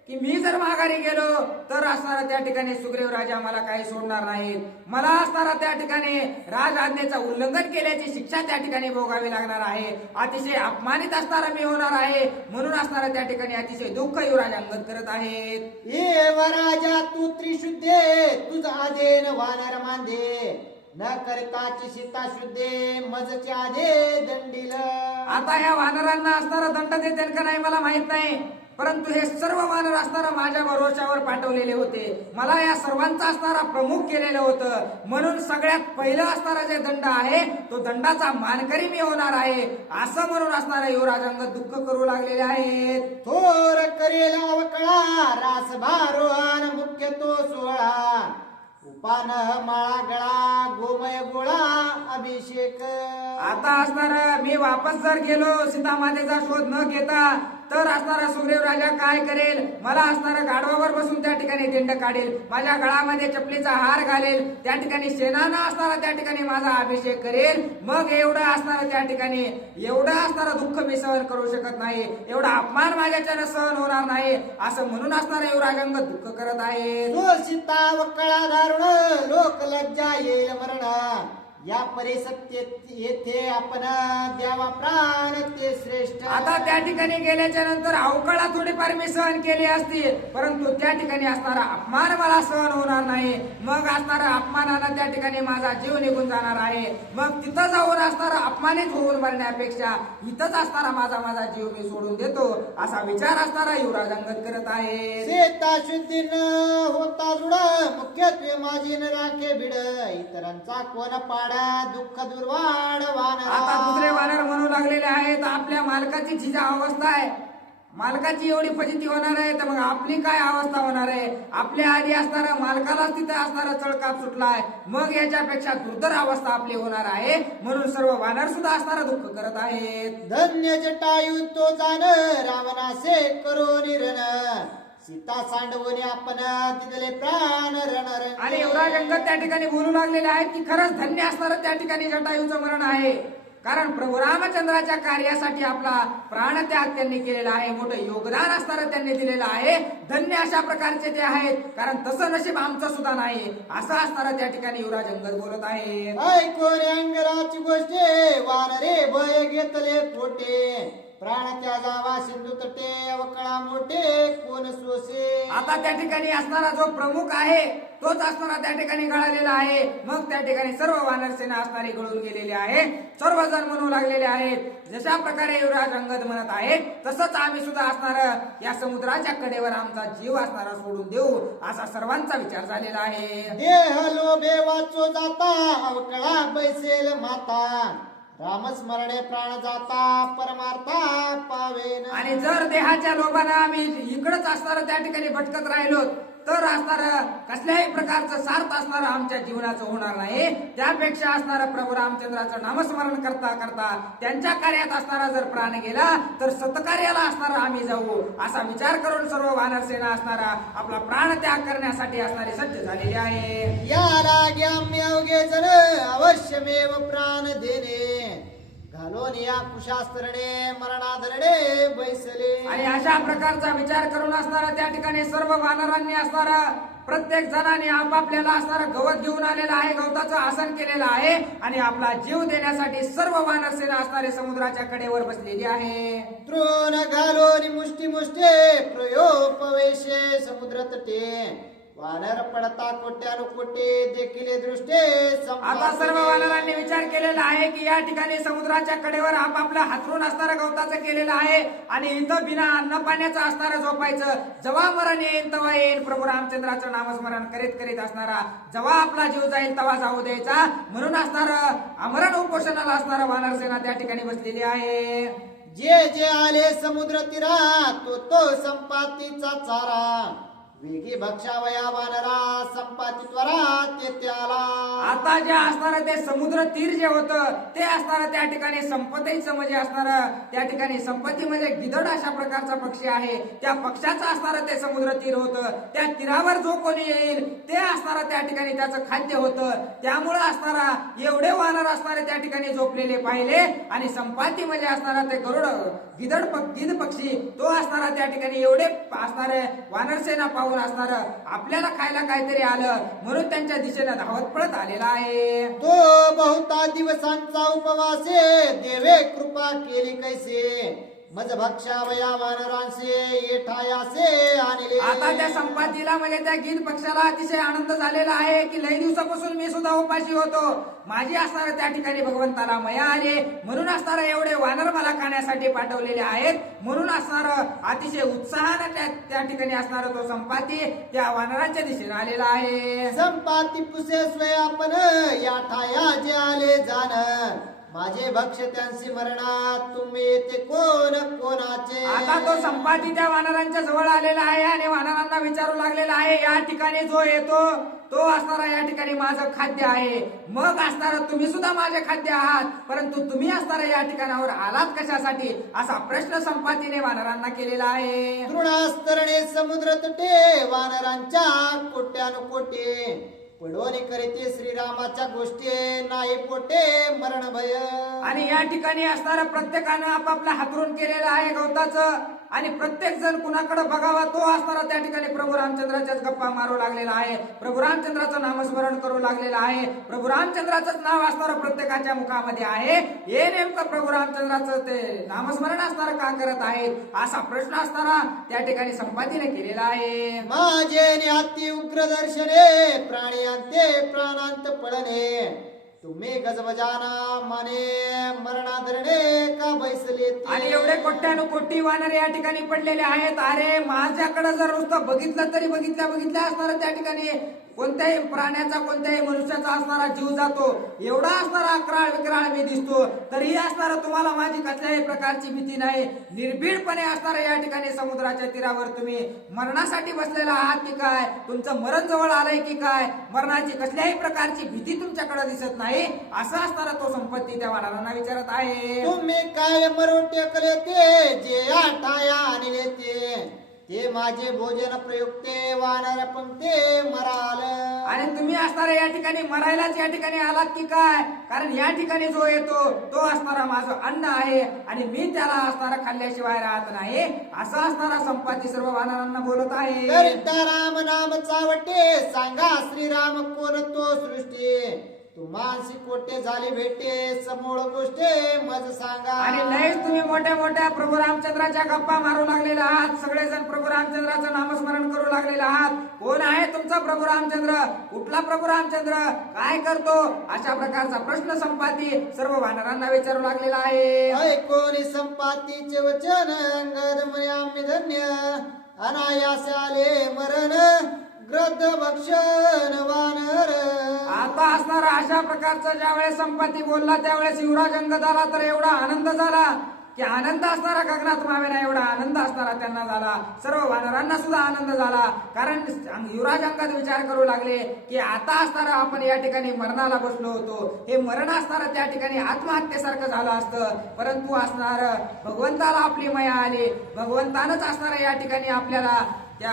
की मी जर माघारी गेलो तर असणारा त्या ठिकाणी सुग्रीव राजा मला काही सोडणार नाहीत, मला असणारा त्या ठिकाणी राज आज्ञेचं उल्लंघन केल्याची शिक्षा त्या ठिकाणी भोगावी लागणार आहे, अतिशय अपमानित असणारा मी होणार आहे. म्हणून असणारा त्या ठिकाणी अतिशय दुःख युवराज अंगद करत आहेत. ये वराजा तू त्रिशुद्धे तुझ आदेन वानर मांदे न करताची सीता शुद्धे मजचे आधे दंडील. आता ह्या वानरांना असणारा दंड देतील का नाही मला माहित नाही, परंतु हे सर्व वानर असणारा माझ्या भरोशावर पाठवलेले होते, मला या सर्वांचा असणारा प्रमुख केलेलं होतं. म्हणून सगळ्यात पहिलं असणारा जे दंड आहे तो दंडाचा मानकरी मी होणार आहे असं म्हणून असणारा युवराज अंगद दुःख करू लागलेले आहेत. थोर करेल अवकळा रास भारोहन मुख्य तो सोहळा उपान माळा गळा गोमय गोळा अभिषेक. आता असणार मी वापस जर गेलो सीतामातेचा शोध न घेता तर असणारा सुग्रीव राजा काय करेल, मला असणारा गाढवावर बसून त्या ठिकाणी दिंड काढेल, माझ्या गळामध्ये चपलीचा हार घालेल, त्या ठिकाणी शेणानं असणारा त्या ठिकाणी माझा अभिषेक करेल. मग एवढं असणारा त्या ठिकाणी एवढं असणारा दुःख मी सहन करू शकत नाही, एवढा अपमान माझ्याच्यानं सहन होणार नाही असं म्हणून असणारा युवराज अंगद दुःख करत आहे. सीता वकळा दारुण लोक लज्जा येईल मरण या परिसत्य येथे आपण द्यावा प्राण ते श्रेष्ठ. आता त्या ठिकाणी गेल्याच्या नंतर अवकाळा थोडीफार मी सहन केली असती, परंतु त्या ठिकाणी असणारा अपमान मला सहन होणार नाही. मग असणारा अपमानानं त्या ठिकाणी माझा जीव निघून जाणार आहे. मग तिथं जाऊन असणारा अपमानित होऊन मरण्यापेक्षा इथंच असणारा माझा जीव मी सोडून देतो असा विचार असणारा युवराज अंगद करत आहे. सीता शुद्धी न होता जुड मुख्यत्वे माझी न राखे भिड इतरांचा कोण पाडा दुःख दुर्वाड वानरा. आता दुसरे वानर म्हणू लागलेले आहेत आपल्या मालकाची जी अवस्था आहे, मालकाची एवढी फजिती होणार आहे तर मग आपली काय अवस्था होणार आहे. आपल्या आधी असणारा मालकालाच तिथे असणारा चळकाप सुटलाय, मग याच्यापेक्षा दुर्धर अवस्था आपली होणार आहे. म्हणून सर्व वानर सुद्धा असणारा दुःख करत आहेत. धन्य जटायु तो जाण रावणासे करो निरण सीता सांडवणे आपण तिथले प्राण रणरण. आणि युवराज अंगद त्या ठिकाणी बोलू लागलेले आहेत की खरंच धन्य असणारं त्या ठिकाणी जटायूचं मरण आहे. कारण प्रभू रामचंद्राच्या कार्यासाठी आपला प्राणत्याग त्यांनी केलेला आहे, मोठं योगदान असणारं त्यांनी दिलेलं आहे. धन्य अशा प्रकारचे ते आहेत, कारण तसं नशीब आमचं सुद्धा नाही असं असणारं त्या ठिकाणी युवराज अंगद बोलत आहे. ऐकून अंगराची गोष्टी वानरे भय घेतले पोटे प्राण त्यागावा सिंधू तटे अवकळा मोठे कोण सोसे. आता त्या ठिकाणी असणारा जो प्रमुख आहे तोच असणारा त्या ठिकाणी गळालेला आहे. मग त्या ठिकाणी सर्व वानर सेना असणारी गळून गेलेली आहे. सर्वजण म्हणू लागलेले आहेत, जशा प्रकारे युवराज अंगद म्हणत आहेत तसंच आम्ही सुद्धा असणार या समुद्राच्या कडेवर आमचा जीव असणारा सोडून देऊ असा सर्वांचा विचार झालेला आहे. देह लोभे वाचो जाता अवकळा बैसेल माता रामस्मरणे प्राण जाता परमार्था पावेन. आणि जर देहाच्या लोभानं आम्ही इकडंच असणार त्या ठिकाणी भटकत राहिलो तर असणार कसल्याही प्रकारचं सार्थ असणार आमच्या जीवनाचं होणार नाही. त्यापेक्षा असणार प्रभू रामचंद्राचं नामस्मरण करता करता त्यांच्या कार्यात असणारा जर प्राण गेला तर सत्कार्याला असणारा आम्ही जाऊ असा विचार करून सर्व वानर सेना असणारा आपला प्राण त्याग करण्यासाठी असणारे सज्ज झालेले आहे. या लाग्याम्य अवघे जण अवश्यमेव प्राण देणे घालून या कुशास्त्रणे मरणाधरणे बैसले. आणि अशा प्रकारचा विचार करून असणारा त्या ठिकाणी सर्व वानरांनी असणारा प्रत्येक जणांनी आपापल्याला असणारं गवत घेऊन आलेलं आहे, गवताचं आसन केलेलं आहे आणि आपला जीव देण्यासाठी सर्व वानर सेना असणारे समुद्राच्या कडेवर बसलेली आहे. तृण घालून मुष्टी मुष्टे प्रयोपवेशे समुद्र तटे वानर पडता कोट्यानुकोटे देखील दृष्टे. आता सर्व वानरांनी विचार केलेला आहे की या ठिकाणी समुद्राच्या कडेवर आपापला हातरून असणारं गवताचं केलेलं आहे आणि इथं बिना अन्न पाण्याचं असणारं झोपायचं. जेव्हा मरण येईल तेव्हा येईल प्रभू रामचंद्राचं नामस्मरण करीत करीत असणारा जेव्हा आपला जीव जाईल तेव्हा जाऊ द्यायचा म्हणून असणारं आमरण उपोषणाला असणारं वानर सेना त्या ठिकाणी बसलेली आहे. जे जे आले समुद्र तीरा तो तो संपातीचा चारा वेगी भक्षावया वानरा संपाती त्वरा ते त्याला. आता जे असणार ते समुद्र तीर जे होतं ते असणार त्या ठिकाणी संपत्तीचं म्हणजे असणार त्या ठिकाणी संपत्ती म्हणजे गिधड अशा प्रकारचा पक्षी आहे. त्या पक्षाचं असणार ते समुद्र तीर होतं. त्या तीरावर जो कोणी येईल ते असणार त्या ठिकाणी त्याचं खाद्य होतं. त्यामुळे असणारा एवढे वानर असणारे त्या ठिकाणी झोपलेले पाहिले आणि संपाती म्हणजे असणारा ते गरुड गिध पक्षी तो असणारा त्या ठिकाणी एवढे असणारे वानर सेना पाहून असणार आपल्याला खायला काहीतरी आलं म्हणून त्यांच्या दिशेने धावत पळत आलेला आहे. तो बहुता दिवसांचा उपवासे देवे कृपा केली कैसे मज भक्षावया वानरांसे येठायासे आणले. आता त्या संपातीला म्हणजे त्या गिध पक्षाला अतिशय आनंद झालेला आहे की लई दिवसापासून मी सुद्धा उपाशी होतो. माझी असणार त्या ठिकाणी भगवंताला मया आले म्हणून असणार एवढे वानर मला खाण्यासाठी पाठवलेले आहेत म्हणून असणार अतिशय उत्साहाने त्या ठिकाणी असणार तो संपाती त्या वानरांच्या दिशेने आलेला आहे. संपाती पुसे स्वय आपण या ठाया जे आले जाण माझे भक्ष त्यांची मरणात तुम्ही ते कोण कोणाचे. आता तो संपाती त्या वानरांच्या जवळ आलेला आहे आणि वानरांना विचारू लागलेला आहे या ठिकाणी जो येतो तो असणारा या ठिकाणी माझं खाद्य आहे. मग असणारा तुम्ही सुद्धा माझे खाद्य आहात परंतु तुम्ही असणारा या ठिकाणावर आलात कशासाठी असा प्रश्न संपातीने वानरांना केलेला आहे. तृणास्तरणे समुद्र तटे वानरांच्या कोट्यानुकोटे पडोनी करीते श्रीरामाच्या गोष्टी नाही पोटे मरण भय. आणि या ठिकाणी असणारा प्रत्येकानं आपापला हातरून केलेलं आहे गवताचं आणि प्रत्येक जण कुणाकडे बघावा तो असणारा त्या ठिकाणी प्रभू रामचंद्राच्याच गप्पा मारू लागलेला आहे. प्रभू रामचंद्राचं नामस्मरण करू लागलेलं आहे. प्रभू रामचंद्राचंच नाव असणारं प्रत्येकाच्या मुखामध्ये आहे. हे नेमकं प्रभू रामचंद्राचं ते नामस्मरण असणारं का करत आहेत असा प्रश्न असणारा त्या ठिकाणी संपातीने केलेला आहे. माझे न्याती उग्र दर्शने प्राणी अंते प्राणांत पडणे तुम्ही गजबजाना माने मरणाधरणे का बैसले. आणि एवढे कोट्यानुकोटी वानर या ठिकाणी पडलेले आहेत. अरे माझ्याकडे जर नुसतं बघितलं तरी बघितल्या असणार त्या ठिकाणी कोणत्याही प्राण्याचा कोणत्याही मनुष्याचा असणारा जीव जातो एवढा असणारा अकराळ विक्राळ मी दिसतो तरीही असणारा तुम्हाला माझी कसल्याही प्रकारची भीती नाही. निर्भीडपणे असणारा या ठिकाणी समुद्राच्या तीरावर तुम्ही मरणासाठी बसलेला आहात की काय तुमचं मरण जवळ आलंय की काय मरणाची कसल्याही प्रकारची भीती तुमच्याकडे दिसत नाही असं असणारा तो संपत्ती त्या वानरांना विचारत आहे. तुम्ही काय मरून टेकले ते जे आठाया आणले ते ते माझे भोजन प्रयुक्ते वानर पंक्ते मराल. आणि तुम्ही असणारा या ठिकाणी मरायलाच या ठिकाणी आलात की काय? कारण या ठिकाणी जो येतो तो असणारा माझं अन्न आहे आणि मी त्याला असणारा खाल्ल्याशिवाय राहत नाही, असा असणारा संपाती सर्व वानरांना बोलत आहे. करिता राम नाम चावटे सांगा श्रीराम कोण तो सृष्टी. तुम्हासी कोटे झाले भेटे समूळ गोष्टे मज सांगा. आणि लयच तुम्ही मोठ्या मोठ्या प्रभू रामचंद्राच्या गप्पा मारू लागलेला आहात. सगळेजण प्रभू रामचंद्राचं नामस्मरण करू लागलेला आहात. कोण आहे तुमचा प्रभू रामचंद्र? कुठला प्रभू रामचंद्र? काय करतो? अशा प्रकारचा प्रश्न संपाती सर्व वानरांना विचारू लागलेला आहे. ऐकोनी संपातीचे वचन अंगद म्हणे आम्ही धन्य. अनायास आले मरण ग्रद्ध भक्षण वानर. आता असणारा अशा प्रकारचा ज्यावेळेस संपाती बोलला त्यावेळेस युवराज अंगदाला तर एवढा आनंद झाला की आनंद असणारा गगनात मावेना एवढा आनंद असणारा त्यांना झाला. सर्व वानरांना सुद्धा आनंद झाला. कारण युवराज अंगद विचार करू लागले की आता असणारा आपण या ठिकाणी मरणाला बसलो होतो. हे मरण असणारा त्या ठिकाणी आत्महत्येसारखं झालं असतं, परंतु असणार भगवंताला आपली माया आली. भगवंतानच असणारा या ठिकाणी आपल्याला त्या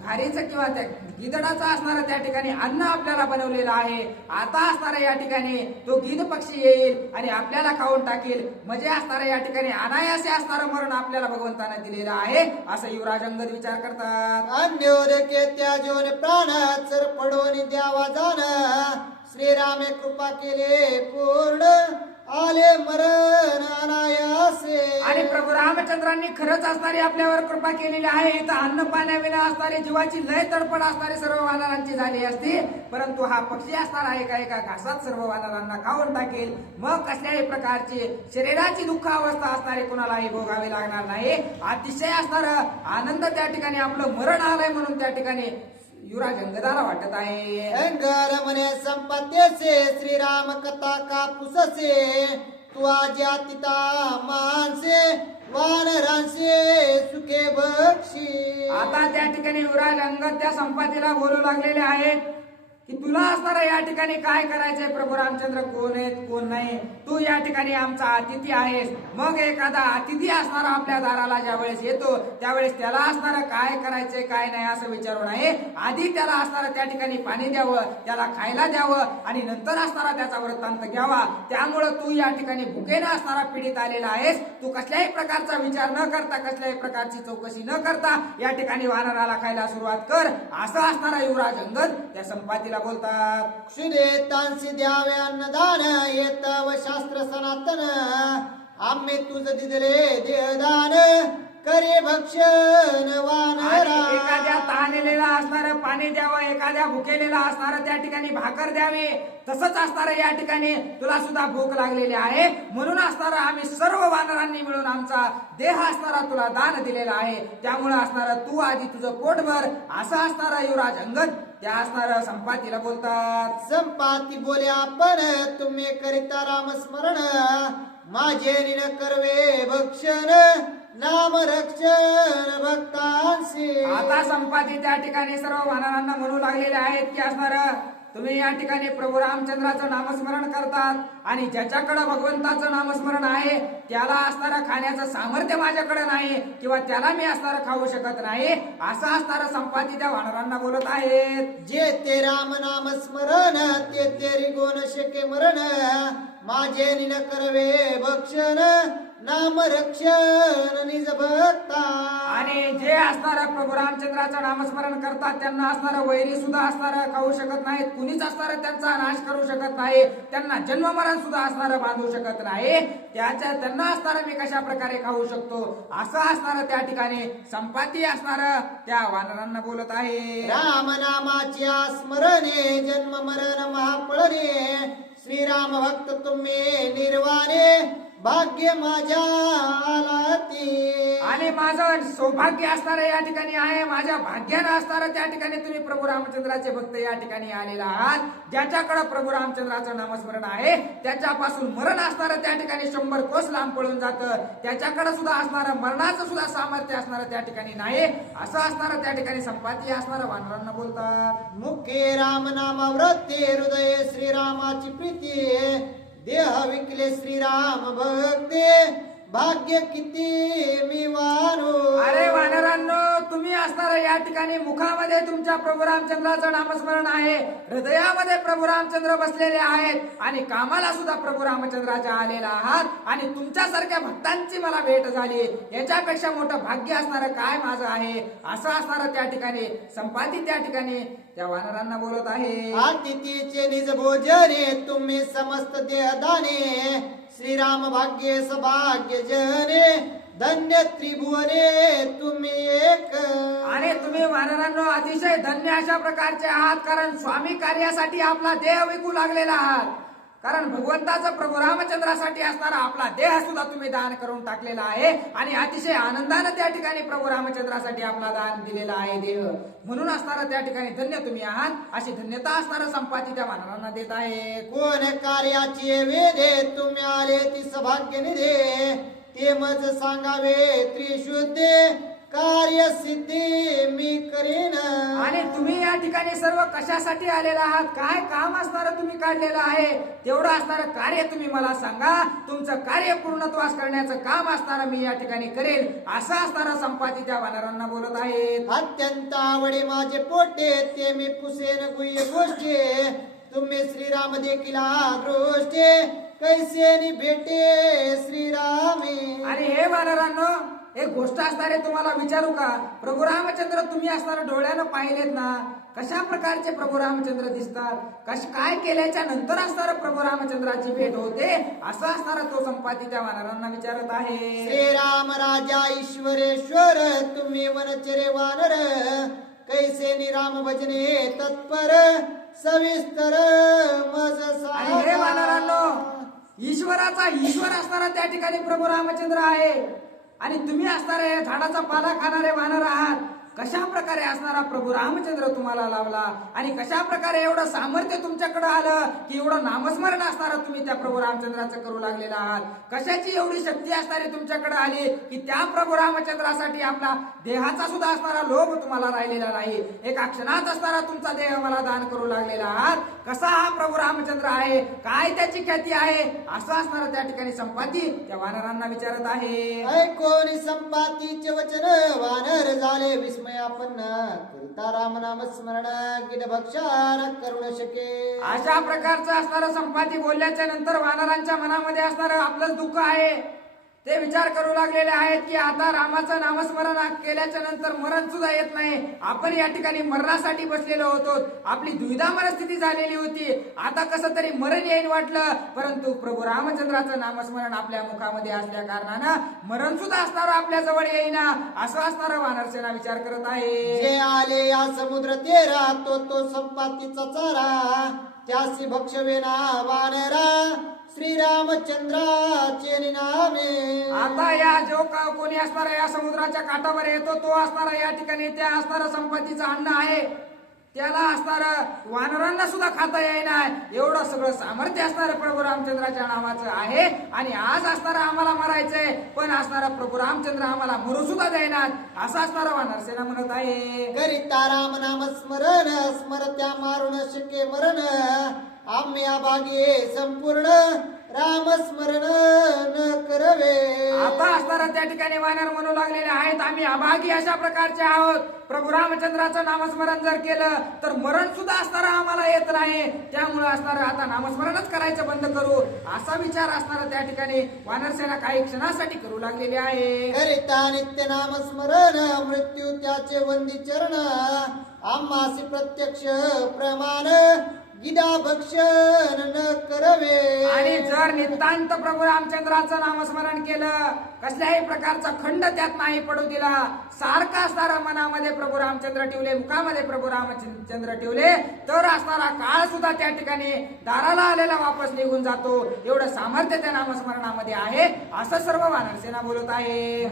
घारीचं किंवा त्या गिधडाचं असणारं त्या ठिकाणी अन्न आपल्याला बनवलेलं आहे. आता असणारा या ठिकाणी तो गिध पक्षी येईल आणि आपल्याला खाऊन टाकील. म्हणजे असणारा या ठिकाणी अनायासे असणारं मरण आपल्याला भगवंतानं दिलेलं आहे, असं युवराज अंगद विचार करतात. अन्योरके त्याजोन प्राण चर पडोनी द्यावा जाण. श्रीरामे कृपा केले पूर्ण आले मरण अनायासे. आणि प्रभू रामचंद्रांनी खरंच असणारी आपल्यावर कृपा केलेली आहे. इथं अन्न पाण्याविना असणारी जीवाची लय तडपड असणारी सर्व वानरांची झाली असती, परंतु हा पक्षी असणार आहे एका एका घासात सर्व वानरांना खाऊन टाकेल. मग कसल्याही प्रकारची शरीराची दुःख अवस्था असणारी कुणालाही भोगावी लागणार नाही. अतिशय असणार आनंद त्या ठिकाणी आपलं मरण आलंय म्हणून त्या ठिकाणी युवराज अंगदाला वाटत आहे. अंगर म्हणे संपत्तीचे श्रीराम कथा कापूससे. तू आज्या तिता मानसे वानरांचे सुखे बक्षी. आता त्या ठिकाणी युवराज अंगद त्या संपातीला बोलू लागलेले आहेत की तुला असणारा या ठिकाणी काय करायचंय? प्रभू रामचंद्र कोण आहेत कोण नाही? तू या ठिकाणी आमचा अतिथी आहेस. मग एखादा अतिथी असणारा आपल्या दाराला ज्या वेळेस येतो त्यावेळेस त्याला असणारा काय करायचंय काय नाही असं विचारू नये. आधी त्याला असणारा त्या ठिकाणी पाणी द्यावं, त्याला खायला द्यावं आणि नंतर असणारा त्याचा वृत्तांत घ्यावा. त्यामुळं तू या ठिकाणी भुकेनं असणारा पीडित आलेला आहेस. तू कसल्याही प्रकारचा विचार न करता, कसल्याही प्रकारची चौकशी न करता या ठिकाणी वानराला खायला सुरुवात कर, असं असणारा युवराज अंगद त्या संपातीला बोलतात. क्षुदे तांसी द्यावे अन्नदान येत व शास्त्र सनातन. आम्ही तुझ दिदले देहदान करे भक्षण वानरा. आणि एखाद्या तहानलेला असणारं पाणी द्यावं, एखाद्या भुकेलेला असणारं त्या ठिकाणी भाकर द्यावी. तसंच असणारं या ठिकाणी तुला सुद्धा भूक लागलेली आहे म्हणून असणारा आम्ही सर्व वानरांनी मिळून आमचा देह असणारा तुला दान दिलेला आहे. त्यामुळे असणारा तू आधी तुझं पोट भर, असं असणारा युवराज अंगद त्या असणारा संपातीला बोलतात. संपाती बोले आपण तुम्ही करिता राम स्मरण. माझे निन करवे भक्षण नाम रक्षण भक्तांशी. आता संपाती त्या ठिकाणी सर्व वानरांना म्हणू लागलेले आहेत की असणार तुम्ही या ठिकाणी प्रभू रामचंद्राचं नामस्मरण करतात आणि ज्याच्याकडे भगवंताचं नामस्मरण आहे त्याला असणारं खाण्याचं सामर्थ्य माझ्याकडे नाही किंवा त्याला मी असणारं खाऊ शकत नाही, असं असणारं संपाती त्या वानरांना बोलत आहेत. जे ते राम नाम स्मरण ते तेरी गोन शके मरण. माझे निन करवे भक्षण नाम रक्षण निज भक्ता. आणि जे असणारं प्रभू रामचंद्राचं नामस्मरण करतात त्यांना असणारं वैरी सुद्धा असणारं खाऊ शकत नाहीत. कुणीच असणारं त्यांचा नाश करू शकत नाही. त्यांना जन्ममरण सुद्धा असणारं बांधू शकत नाही. त्यांना असणारं मी कशा प्रकारे खाऊ शकतो, असं असणारं त्या ठिकाणी संपाती असणारं त्या वानरांना बोलत आहे. राम नामाची स्मरणे जन्म मरण महापळणे. श्रीराम भक्त तुम्ही निर्वाणे भाग्य माझ्या आलाती. आणि माझं सौभाग्य असणारं या ठिकाणी आहे, माझ्या भाग्यानं असणारं त्या ठिकाणी तुम्ही प्रभू रामचंद्राचे भक्त या ठिकाणी आलेला आहात. ज्याच्याकडे प्रभू रामचंद्राचं नामस्मरण आहे त्याच्यापासून मरण असणारं त्या ठिकाणी 100 कोस लांब पळून जातं. त्याच्याकडे सुद्धा असणारं मरणाचं सुद्धा सामर्थ्य असणारं त्या ठिकाणी नाही, असं असणारं त्या ठिकाणी संपाती असणारं वानरांना बोलतात. मुखे राम नामावृत्ती हृदय श्रीरामाची प्रीती. देह विकले श्रीराम भक्ते भाग्य किती मी वानो. अरे वानरांनो, तुम्ही असणारं या ठिकाणी मुखामध्ये तुमच्या प्रभू रामचंद्राचं नामस्मरण आहे, हृदयामध्ये प्रभू रामचंद्र बसलेले आहेत आणि कामाला सुद्धा प्रभू रामचंद्राच्या आलेला आहात आणि तुमच्यासारख्या भक्तांची मला भेट झाली, याच्यापेक्षा मोठं भाग्य असणारं काय माझं आहे, असं असणारं त्या ठिकाणी संपाती त्या ठिकाणी त्या वानरांना बोलत आहे. अतिथीचे निज भोजने तुम्ही समस्त देहदाने, श्रीराम भाग्ये सभाग्य जने, धन्य त्रिभुवने तुम्ही एक. आणि तुम्ही वानरांनो अतिशय धन्य अशा प्रकारचे आहात, कारण स्वामी कार्यासाठी आपला देह विकू लागलेला आहात. कारण भगवंताचं प्रभू रामचंद्रासाठी असणारा आपला देह सुद्धा तुम्ही दान करून टाकलेला आहे आणि अतिशय आनंदाने त्या ठिकाणी प्रभू रामचंद्रासाठी आपला दान दिलेला आहे देह. म्हणून असणारा त्या ठिकाणी धन्य तुम्ही आहात, अशी धन्यता असणारा संपाती त्या वानरांना देत आहे. कोण कार्याची वेदे तुम्ही आले ती सभाग्य निधे, ते मज सांगावे त्रिशुद्धे, कार्य सिद्धी मी करीन. आणि तुम्ही या ठिकाणी सर्व कशासाठी आलेला आहात, काय काम असणारं तुम्ही काढलेलं आहे, तेवढं असणारं कार्य तुम्ही मला सांगा, तुमचं कार्य पूर्णत्वास करण्याचं काम असणारं मी या ठिकाणी करेल, असं असणारा संपाती त्या वानरांना बोलत आहेत. अत्यंत आवडे माझे पोटे, ते मी पुसेन गुह्य गोष्टी, तुम्ही श्रीराम देखील दृष्टे, कैसे भेटे श्रीरामे. आणि हे वानरांनो एक गोष्ट असणारे तुम्हाला विचारू का, प्रभू रामचंद्र तुम्ही असणारं डोळ्यानं पाहिलेत ना, कशा प्रकारचे प्रभू रामचंद्र दिसतात, काय केल्याच्या नंतर असणारं प्रभू रामचंद्राची भेट होते, असं असणारा तो संपाती त्या वानरांना विचारत आहे. श्रीराम राजा ईश्वरेश्वर, तुम्ही वनचरे वानर, कैसे निराम भजने तत्पर, सविस्तर मज आणि हे वानरांनो ईश्वराचा ईश्वर असणारा त्या ठिकाणी प्रभू रामचंद्र आहे आणि तुम्ही असणारे झाडाचा पाला खाणारे वानर आहात. कशा प्रकारे असणारा प्रभू रामचंद्र तुम्हाला लावला आणि कशा प्रकारे एवढं सामर्थ्य तुमच्याकडे आलं की एवढं नामस्मरण असणारं तुम्ही त्या प्रभू रामचंद्राचं करू लागलेला आहात. कशाची एवढी शक्ती असणारी तुमच्याकडे आली की त्या प्रभू रामचंद्रासाठी आपला देहाचा सुद्धा असणारा लोभ तुम्हाला राहिलेला नाही, एका क्षणात असणारा तुमचा देह मला दान करू लागलेला आहात. कसा हा प्रभू रामचंद्र आहे, काय त्याची ख्याती आहे, असं असणारा त्या ठिकाणी संपाती त्या वानरांना विचारत आहे. ऐकोनी संपातीचे वचन वानर झाले विस्मयापन्न, करता राम नाम स्मरण कीड भक्षार करुण शके. अशा प्रकारचं असणारं संपाती बोलल्याच्या नंतर वानरांच्या मनामध्ये असणारं आपलं दुःख आहे ते विचार करू लागलेले आहेत की आता रामाचं नामस्मरण केल्याच्या नंतर मरण सुद्धा येत नाही, आपण या ठिकाणी मरणासाठी बसलेलो होतो, आपली दुविधा मनस्थिती झालेली होती, आता कसं तरी मरण येईल वाटलं, परंतु प्रभू रामचंद्राचं नामस्मरण आपल्या मुखामध्ये असल्या कारणानं मरण सुद्धा असणार आपल्या जवळ येईना, असं असणारा वानरसेना विचार करत आहे. जे आले या समुद्र तेरा, तो संपातीचा चारा, त्यासी भक्षवेना वानरा, श्रीरामचंद्राचे नामे. आता या जो कोणी असणारा या समुद्राच्या काठावर येतो तो असणारा या ठिकाणी त्या असणारा संपत्तीचं अन्न आहे, त्याला असणारं वानरांना सुद्धा खाता येईना, एवढं सगळं सामर्थ्य असणारं प्रभू रामचंद्राच्या नावाचं आहे. आणि आज असणारा आम्हाला मरायचंय, पण असणारा प्रभू रामचंद्र आम्हाला मरू सुद्धा देईनात, असं असणारा वानरसेना म्हणत आहे. करिता राम नाम स्मरण, स्मरत्या मारुण शके मरण, आम्ही अभागी संपूर्ण राम स्मरण न करवे. आता असणारा त्या ठिकाणी वानर म्हणू लागलेले आहेत, आम्ही अभागी अशा प्रकारचे आहोत, प्रभू रामचंद्राचं नामस्मरण जर केलं तर मरण सुद्धा असणारा आम्हाला येत नाही, त्यामुळे असणारं आता नामस्मरणच करायचं बंद करू, असा विचार असणारा त्या ठिकाणी वानरसेना काही क्षणासाठी करू लागलेली आहे. करिता नित्य नाम स्मरण, मृत्यू त्याचे वंदी चरण, आम्हासी प्रत्यक्ष प्रमाण, गिदा भक्षण न करवे. आणि जर नितांत प्रभू रामचंद्राचं नामस्मरण केलं, कसल्याही प्रकारचा खंड त्यात नाही पडू दिला, सारखा असणारा मनामध्ये प्रभू रामचंद्र ठेवले, मुखामध्ये प्रभू रामचंद्र ठेवले, तर असणारा काळ सुद्धा त्या ठिकाणी दाराला आलेला वापस निघून जातो, एवढं सामर्थ्य त्या नामस्मरणामध्ये आहे, असं सर्व वानरसेना बोलत आहे.